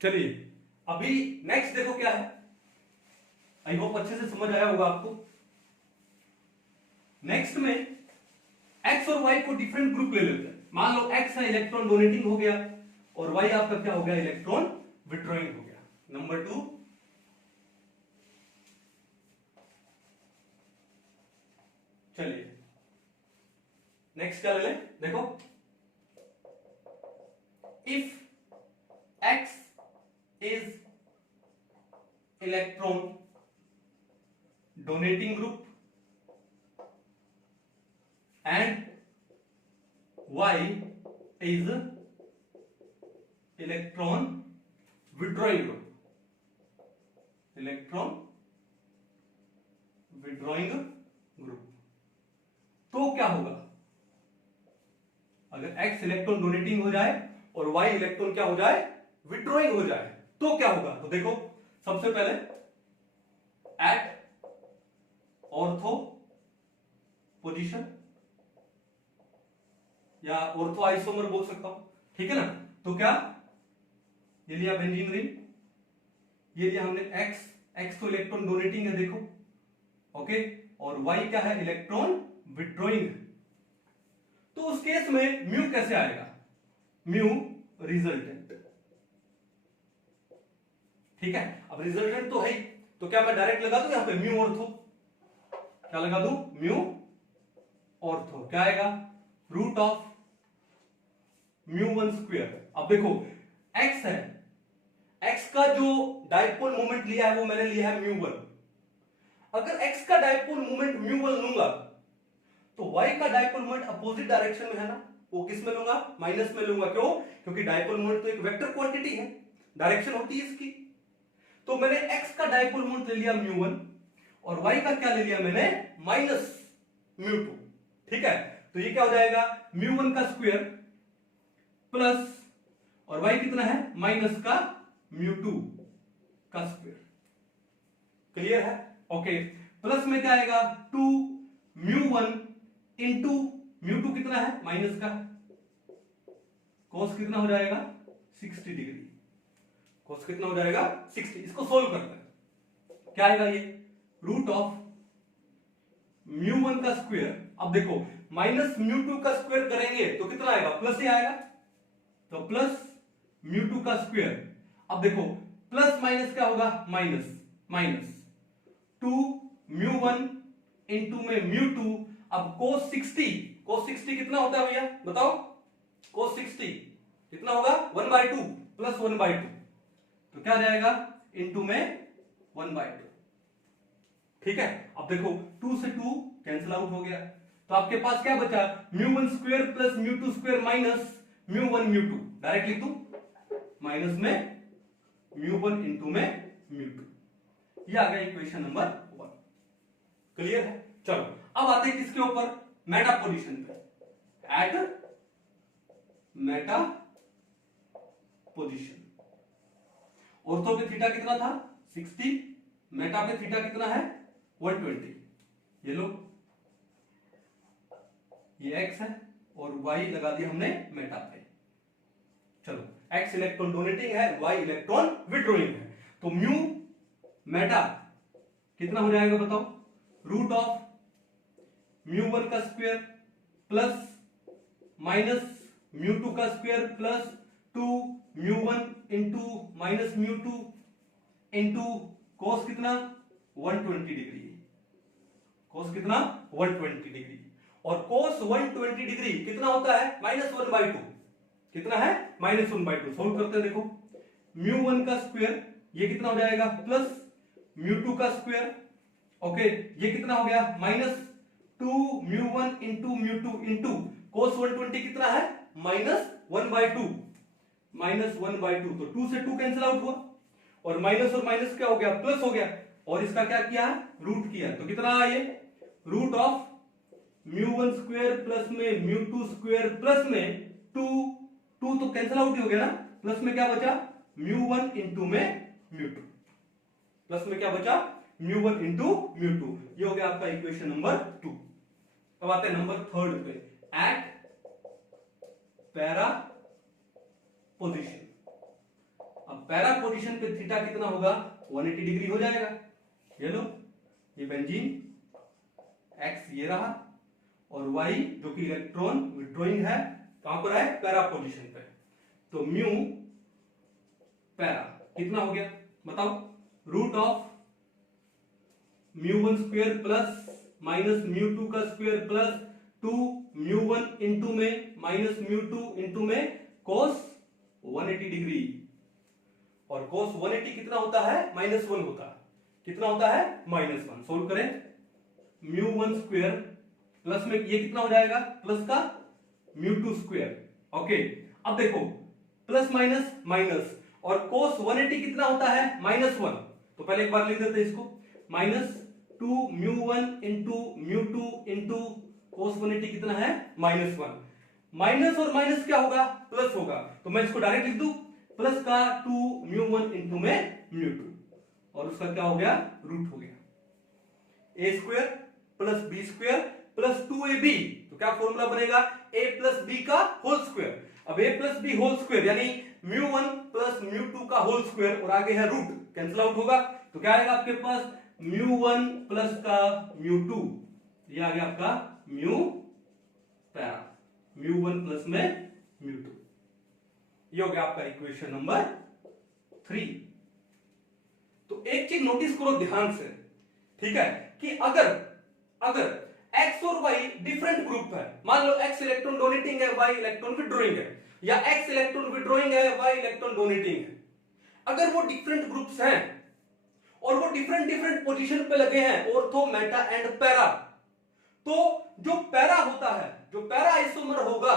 चलिए अभी नेक्स्ट देखो क्या है। आई होप अच्छे से समझ आया होगा आपको। नेक्स्ट में एक्स और वाई को डिफरेंट ग्रुप ले लेते हैं। मान लो एक्स है इलेक्ट्रॉन डोनेटिंग हो गया, और वाई आपका क्या हो गया? इलेक्ट्रॉन विड्रॉइंग हो गया। नंबर 2, चलिए नेक्स्ट क्या ले लें? देखो, if x is electron donating group and Y is electron withdrawing group. Electron withdrawing group. तो क्या होगा? अगर X इलेक्ट्रॉन डोनेटिंग हो जाए और Y इलेक्ट्रॉन क्या हो जाए? विड्रॉइंग हो जाए, तो क्या होगा? तो देखो सबसे पहले एट ऑर्थो पोजीशन या ऑर्थो आइसोमर बोल सकता हूं, ठीक है ना। तो क्या ये लिया बेंजीन रिंग, ये लिया हमने एक्स तो इलेक्ट्रॉन डोनेटिंग है देखो, ओके, और वाई क्या है? इलेक्ट्रॉन विड्रॉइंग है। तो उस केस में म्यू कैसे आएगा? म्यू रिजल्टेंट, ठीक है। अब रिजल्टेंट तो है ही, तो क्या मैं डायरेक्ट लगा दूं यहां पे म्यू ऑर्थो? क्या लगा दूं? Mu ortho. क्या आएगा? Root of mu 1 square. अब देखो x है, x का जो डायपोल मोमेंट लिया है वो मैंने लिया है म्यू 1। अगर x का डायपोल मोमेंट म्यू 1 लूंगा तो y का डायपोल मोमेंट अपोजिट डायरेक्शन में है ना, वो किस में लूंगा, माइनस में लूंगा। क्यों? क्योंकि डायपोल मोमेंट तो एक वेक्टर क्वांटिटी है, डायरेक्शन होती है इसकी। तो मैंने x का डायपोल मोमेंट ले लिया μ1 और y का क्या ले लिया मैंने, माइनस μ2। ठीक है, तो ये क्या हो जाएगा, μ1 का स्क्वायर प्लस, और y कितना है, माइनस का μ2 का स्क्वायर। क्लियर है? ओके, प्लस में क्या आएगा, 2 μ1 इंटू μ2 कितना है, माइनस का, cos कितना हो जाएगा, 60 डिग्री। cos कितना हो जाएगा, 60। इसको सोल्व करते हैं, क्या आएगा ये, रूट ऑफ μ1 का स्क्वायर। अब देखो माइनस μ2 का स्क्वायर करेंगे तो कितना आएगा, प्लस ही आएगा, तो प्लस μ2 का स्क्वायर। अब देखो प्लस माइनस क्या होगा, माइनस, माइनस 2 μ1 इंटू में μ2। अब cos 60, cos 60 कितना होता है भैया बताओ, cos 60 कितना होगा, 1/2 प्लस 1/2, तो क्या जाएगा, इंटू में 1/2। ठीक है, अब देखो 2 से 2 कैंसिल आउट हो गया, तो आपके पास क्या बचा, μ1 square plus μ2 square minus μ1 μ2। Direct लिख दूं, माइनस में μ1 इंटू में μ2। ये आ गया इक्वेशन नंबर 1। क्लियर है? चलो अब आते हैं किसके ऊपर, मेटा पोजीशन पे, एट मेटा पोजीशन। ऑर्थो पे थीटा कितना था, 60, मेटा पे थीटा कितना है, 120। ये लो, ये x है और y लगा दिया हमने मेटा पे। चलो x इलेक्ट्रॉन डोनेटिंग है, y इलेक्ट्रॉन विड्रॉइंग है, तो म्यू मेटा कितना हो जाएगा बताओ, रूट ऑफ μ1 का स्क्वायर प्लस माइनस μ2 का square plus 2 μ1 into minus μ2 into cos कितना, 120 डिग्री। cos कितना, 120 डिग्री, और cos 120 डिग्री कितना होता है, -1/2। कितना है, -1/2। सोल्व करते हैं, देखो μ1 का स्क्वायर ये कितना हो जाएगा, प्लस μ2 का स्क्वायर, ओके, ये कितना हो गया, माइनस 2 μ1 इंटू μ2 इंटू cos 120 कितना है, -1/2, -1/2, तो 2 से 2 कैंसिल आउट हुआ, और माइनस और माइनस क्या हो गया, प्लस हो गया, और इसका क्या किया, रूट किया, तो कितना आया ये, रूट ऑफ μ1 स्क्वायर प्लस में μ2 स्क्वायर प्लस में 2 तो कैंसिल आउट ही हो गया ना, प्लस में क्या बचा, μ1 इंटू में μ2, प्लस में क्या बचा, μ1 इंटू μ2। ये हो गया आपका इक्वेशन नंबर 2। अब आते हैं नंबर 3 पे, एट पैरा पोजीशन। अब पैरा पोजीशन पे थीटा कितना होगा, 180 डिग्री हो जाएगा। ये लो, ये बेंजीन, x ये रहा, और y जो कि इलेक्ट्रॉन विड्रॉइंग है, कहां पर है, पैरा पोजीशन पे, तो म्यू पैरा कितना हो गया बताओ, root of μ1 square plus minus μ2 का स्क्वायर प्लस 2 μ1 इंटू में माइनस μ2 इंटू में cos 180 डिग्री, और cos 180 कितना होता है, -1 होता है, कितना होता है, -1। सोल्व करें, μ1 स्क्वायर प्लस में ये कितना हो जाएगा, प्लस का μ2 स्क्वायर, ओके। अब देखो प्लस माइनस माइनस, और cos 180 कितना होता है, -1, तो पहले एक बार लिख देते हैं इसको, -2 μ1 इंटू μ2 इंटू cos 180 कितना है, -1। माइनस और माइनस क्या होगा, प्लस होगा, तो मैं इसको डायरेक्ट लिख दूं, प्लस का 2 μ1 इंटू में μ2, और उसका क्या हो गया, रूट हो गया, a square plus b square plus 2ab, तो क्या फॉर्मूला बनेगा, a प्लस b का होल स्क्वायर। अब a plus b whole square यानी μ1 प्लस μ2 का होल स्क्वायर, और आगे है रूट, कैंसिल आउट होगा, तो क्या आएगा आपके पास, μ1 प्लस का μ2, ये आ गया आपका म्यू पैरा, μ1 प्लस में μ2। ये हो गया आपका इक्वेशन नंबर 3। तो एक चीज नोटिस करो ध्यान से, ठीक है, कि अगर x और y डिफरेंट ग्रुप है, मान लो x इलेक्ट्रॉन डोनेटिंग है, y इलेक्ट्रॉन विड्रॉइंग है, या x इलेक्ट्रॉन विड्रॉइंग है, y इलेक्ट्रॉन डोनेटिंग है, अगर वो डिफरेंट ग्रुप्स हैं और वो डिफरेंट पोजीशन पे लगे हैं, ऑर्थो, मेटा एंड पैरा, तो जो पैरा होता है, जो पैरा आइसोमर होगा,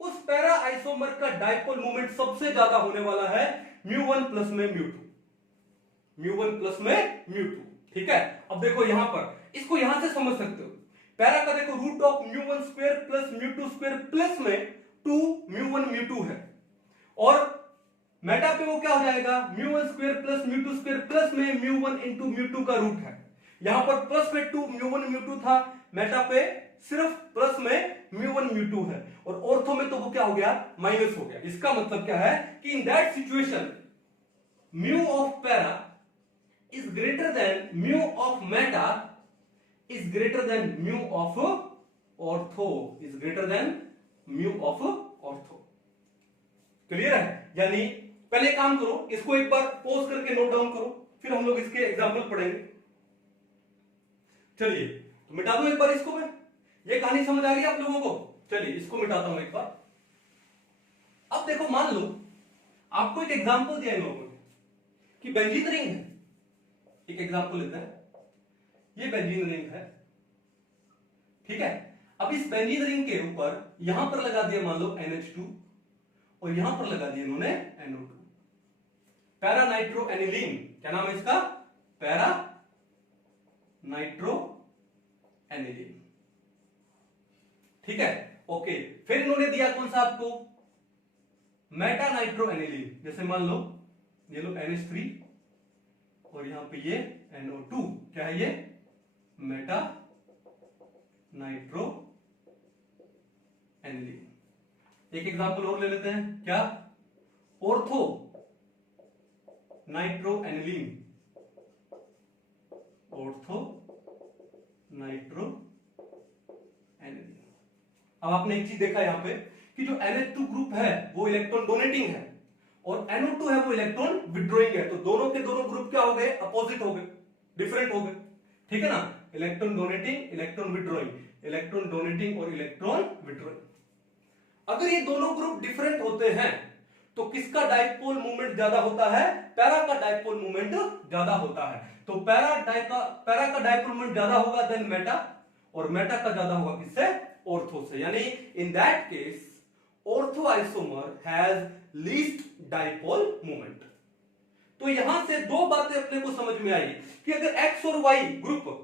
उस पैरा आइसोमर का डाइपोल मोमेंट सबसे ज्यादा होने वाला है μ1 प्लस में μ2, μ1 प्लस में μ2। ठीक है, अब देखो यहां पर इसको यहां से समझ सकते हो, पैरा का देखो root of μ1 square plus μ2 square plus में 2 μ1 μ2 है, और मेटा पे वो क्या हो जाएगा μ1 स्क्वायर प्लस μ2 स्क्वायर प्लस में μ1 इंटू μ2 का रूट है। यहां पर प्लस में 2 μ1 μ2 था, मेटा पे सिर्फ प्लस में μ1 μ2 है, और ऑर्थो में तो वो क्या हो गया माइनस हो गया। इसका मतलब क्या है कि in that situation mu of para is greater than mu of meta is greater than mu of ortho, is greater than mu of ortho. Clear है? यानी पहले काम करो, इसको एक बार पॉज करके नोट डाउन करो, फिर हम लोग इसके एग्जांपल पढ़ेंगे। चलिए तो मिटा दो एक बार इसको, मैं ये कहानी समझ आ रही है आप लोगों को? चलिए इसको मिटाता हूं एक बार। अब देखो, मान लो आपको एक एग्जांपल दिया इन लोगों ने कि बेंजीन रिंग है, एक एग्जांपल लेते हैं, ये बेंजीन रिंग है। ठीक है, अब इस बेंजीन रिंग के ऊपर यहां पर लगा दिया मान लो NH2, और यहां पर लगा दिया इन्होंने NO2, पैरा नाइट्रो एनिलीन। क्या नाम है इसका? Para nitro aniline. ठीक है, ओके। फिर इन्होंने दिया कौन सा आपको? Meta nitro aniline. जैसे मान लो ये लो NH3 और यहां पे ये NO2, क्या है ये? Meta nitro aniline. एक एग्जांपल और ले लेते हैं, क्या? Ortho nitro aniline, ortho nitro aniline. अब आपने एक चीज देखा यहां पे कि जो NH2 ग्रुप है वो इलेक्ट्रॉन डोनेटिंग है, और NO2 है वो इलेक्ट्रॉन विड्रॉइंग है, तो दोनों के दोनों ग्रुप क्या हो गए? अपोजिट हो गए, डिफरेंट हो गए। ठीक है ना? Electron donating, electron withdrawing, electron donating और इलेक्ट्रॉन विड्रॉइंग। अगर ये दोनों ग्रुप डिफरेंट होते हैं तो किसका डाइपोल मोमेंट ज्यादा होता है? पैरा का डाइपोल मोमेंट ज्यादा होता है। तो पैरा का डाइपोल मोमेंट ज्यादा होगा देन मेटा, और मेटा का ज्यादा होगा किससे? ऑर्थो से। यानी इन that case ortho isomer has least dipole moment. तो यहां से दो बातें अपने को समझ में आई कि अगर एक्स और वाई ग्रुप,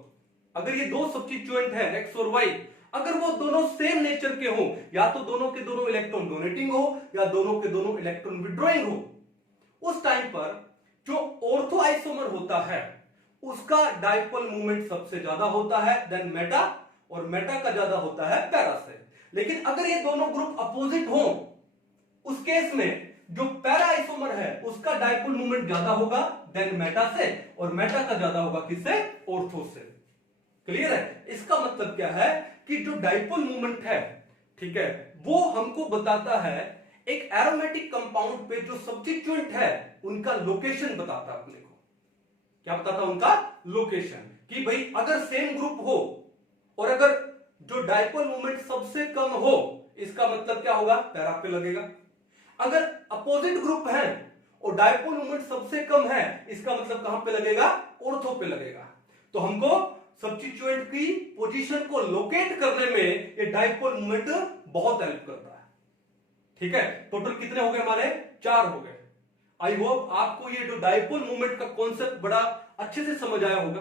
अगर ये दो सब्स्टिट्यूएंट है एक्स और वाई, अगर वो दोनों सेम नेचर के हो, या तो दोनों के दोनों इलेक्ट्रॉन डोनेटिंग हो या दोनों के दोनों इलेक्ट्रॉन विड्रॉइंग हो, उस टाइम पर जो ऑर्थो आइसोमर होता है उसका डाइपोल मोमेंट सबसे ज्यादा होता है देन मेटा, और मेटा का ज्यादा होता है पैरा से। लेकिन अगर ये दोनों ग्रुप अपोजिट हो, उस केस में जो पैरा आइसोमर है उसका डाइपोल मोमेंट ज्यादा होगा देन मेटा से, और मेटा का ज्यादा होगा किससे? ऑर्थो से। क्लियर है? इसका मतलब क्या है कि जो डाइपोल मोमेंट है, ठीक है, वो हमको बताता है एक एरोमेटिक कंपाउंड पे जो सब्स्टिट्यूएंट है उनका लोकेशन बताता है अपने को। क्या बताता है? उनका लोकेशन। कि भाई अगर सेम ग्रुप हो और अगर जो डाइपोल मोमेंट सबसे कम हो, इसका मतलब क्या होगा? पैरा पे लगेगा। अगर अपोजिट ग्रुप है और डाइपोल मोमेंट सबसे कम है, इसका मतलब कहां पे लगेगा? ऑर्थो पे लगेगा। तो हमको सब्स्टिट्यूएंट की पोजीशन को लोकेट करने में ये डाइपोल मोमेंट बहुत हेल्प करता है। ठीक है, टोटल कितने हो गए हमारे? 4 हो गए। आई होप आपको ये जो डाइपोल मोमेंट का कॉन्सेप्ट बड़ा अच्छे से समझ आया होगा।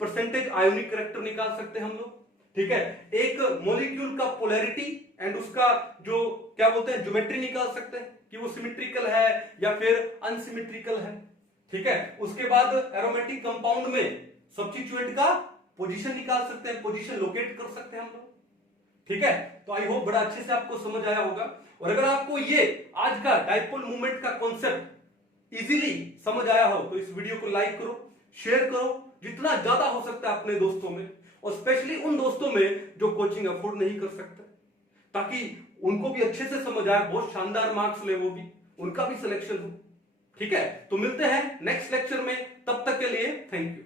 परसेंटेज आयोनिक कैरेक्टर निकाल सकते हैं हम लोग। ठीक है, एक मॉलिक्यूल का पोलैरिटी एंड उसका जो क्या बोलते हैं ज्योमेट्री निकाल सकते हैं कि वो सिमेट्रिकल है या फिर अनसिमेट्रिकल है। ठीक है, उसके बाद एरोमेटिक कंपाउंड में सब्स्टिट्यूएंट का पोजीशन निकाल सकते हैं, पोजीशन लोकेट कर सकते हैं हम लोग। ठीक है, तो आई होप बड़ा अच्छे से आपको समझ आया होगा। और अगर आपको ये आज का डाइपोल मूवमेंट का कॉन्सेप्ट इजीली समझ आया हो तो इस वीडियो को लाइक करो, शेयर करो जितना ज्यादा हो सकता है अपने दोस्तों में, और स्पेशली उन दोस्तों में जो कोचिंग अफोर्ड नहीं कर सकते, ताकि उनको भी अच्छे से समझ आए, बहुत शानदार मार्क्स ले, वो भी उनका भी सिलेक्शन हो। ठीक है, तो मिलते हैं नेक्स्ट लेक्चर में, तब तक के लिए थैंक यू।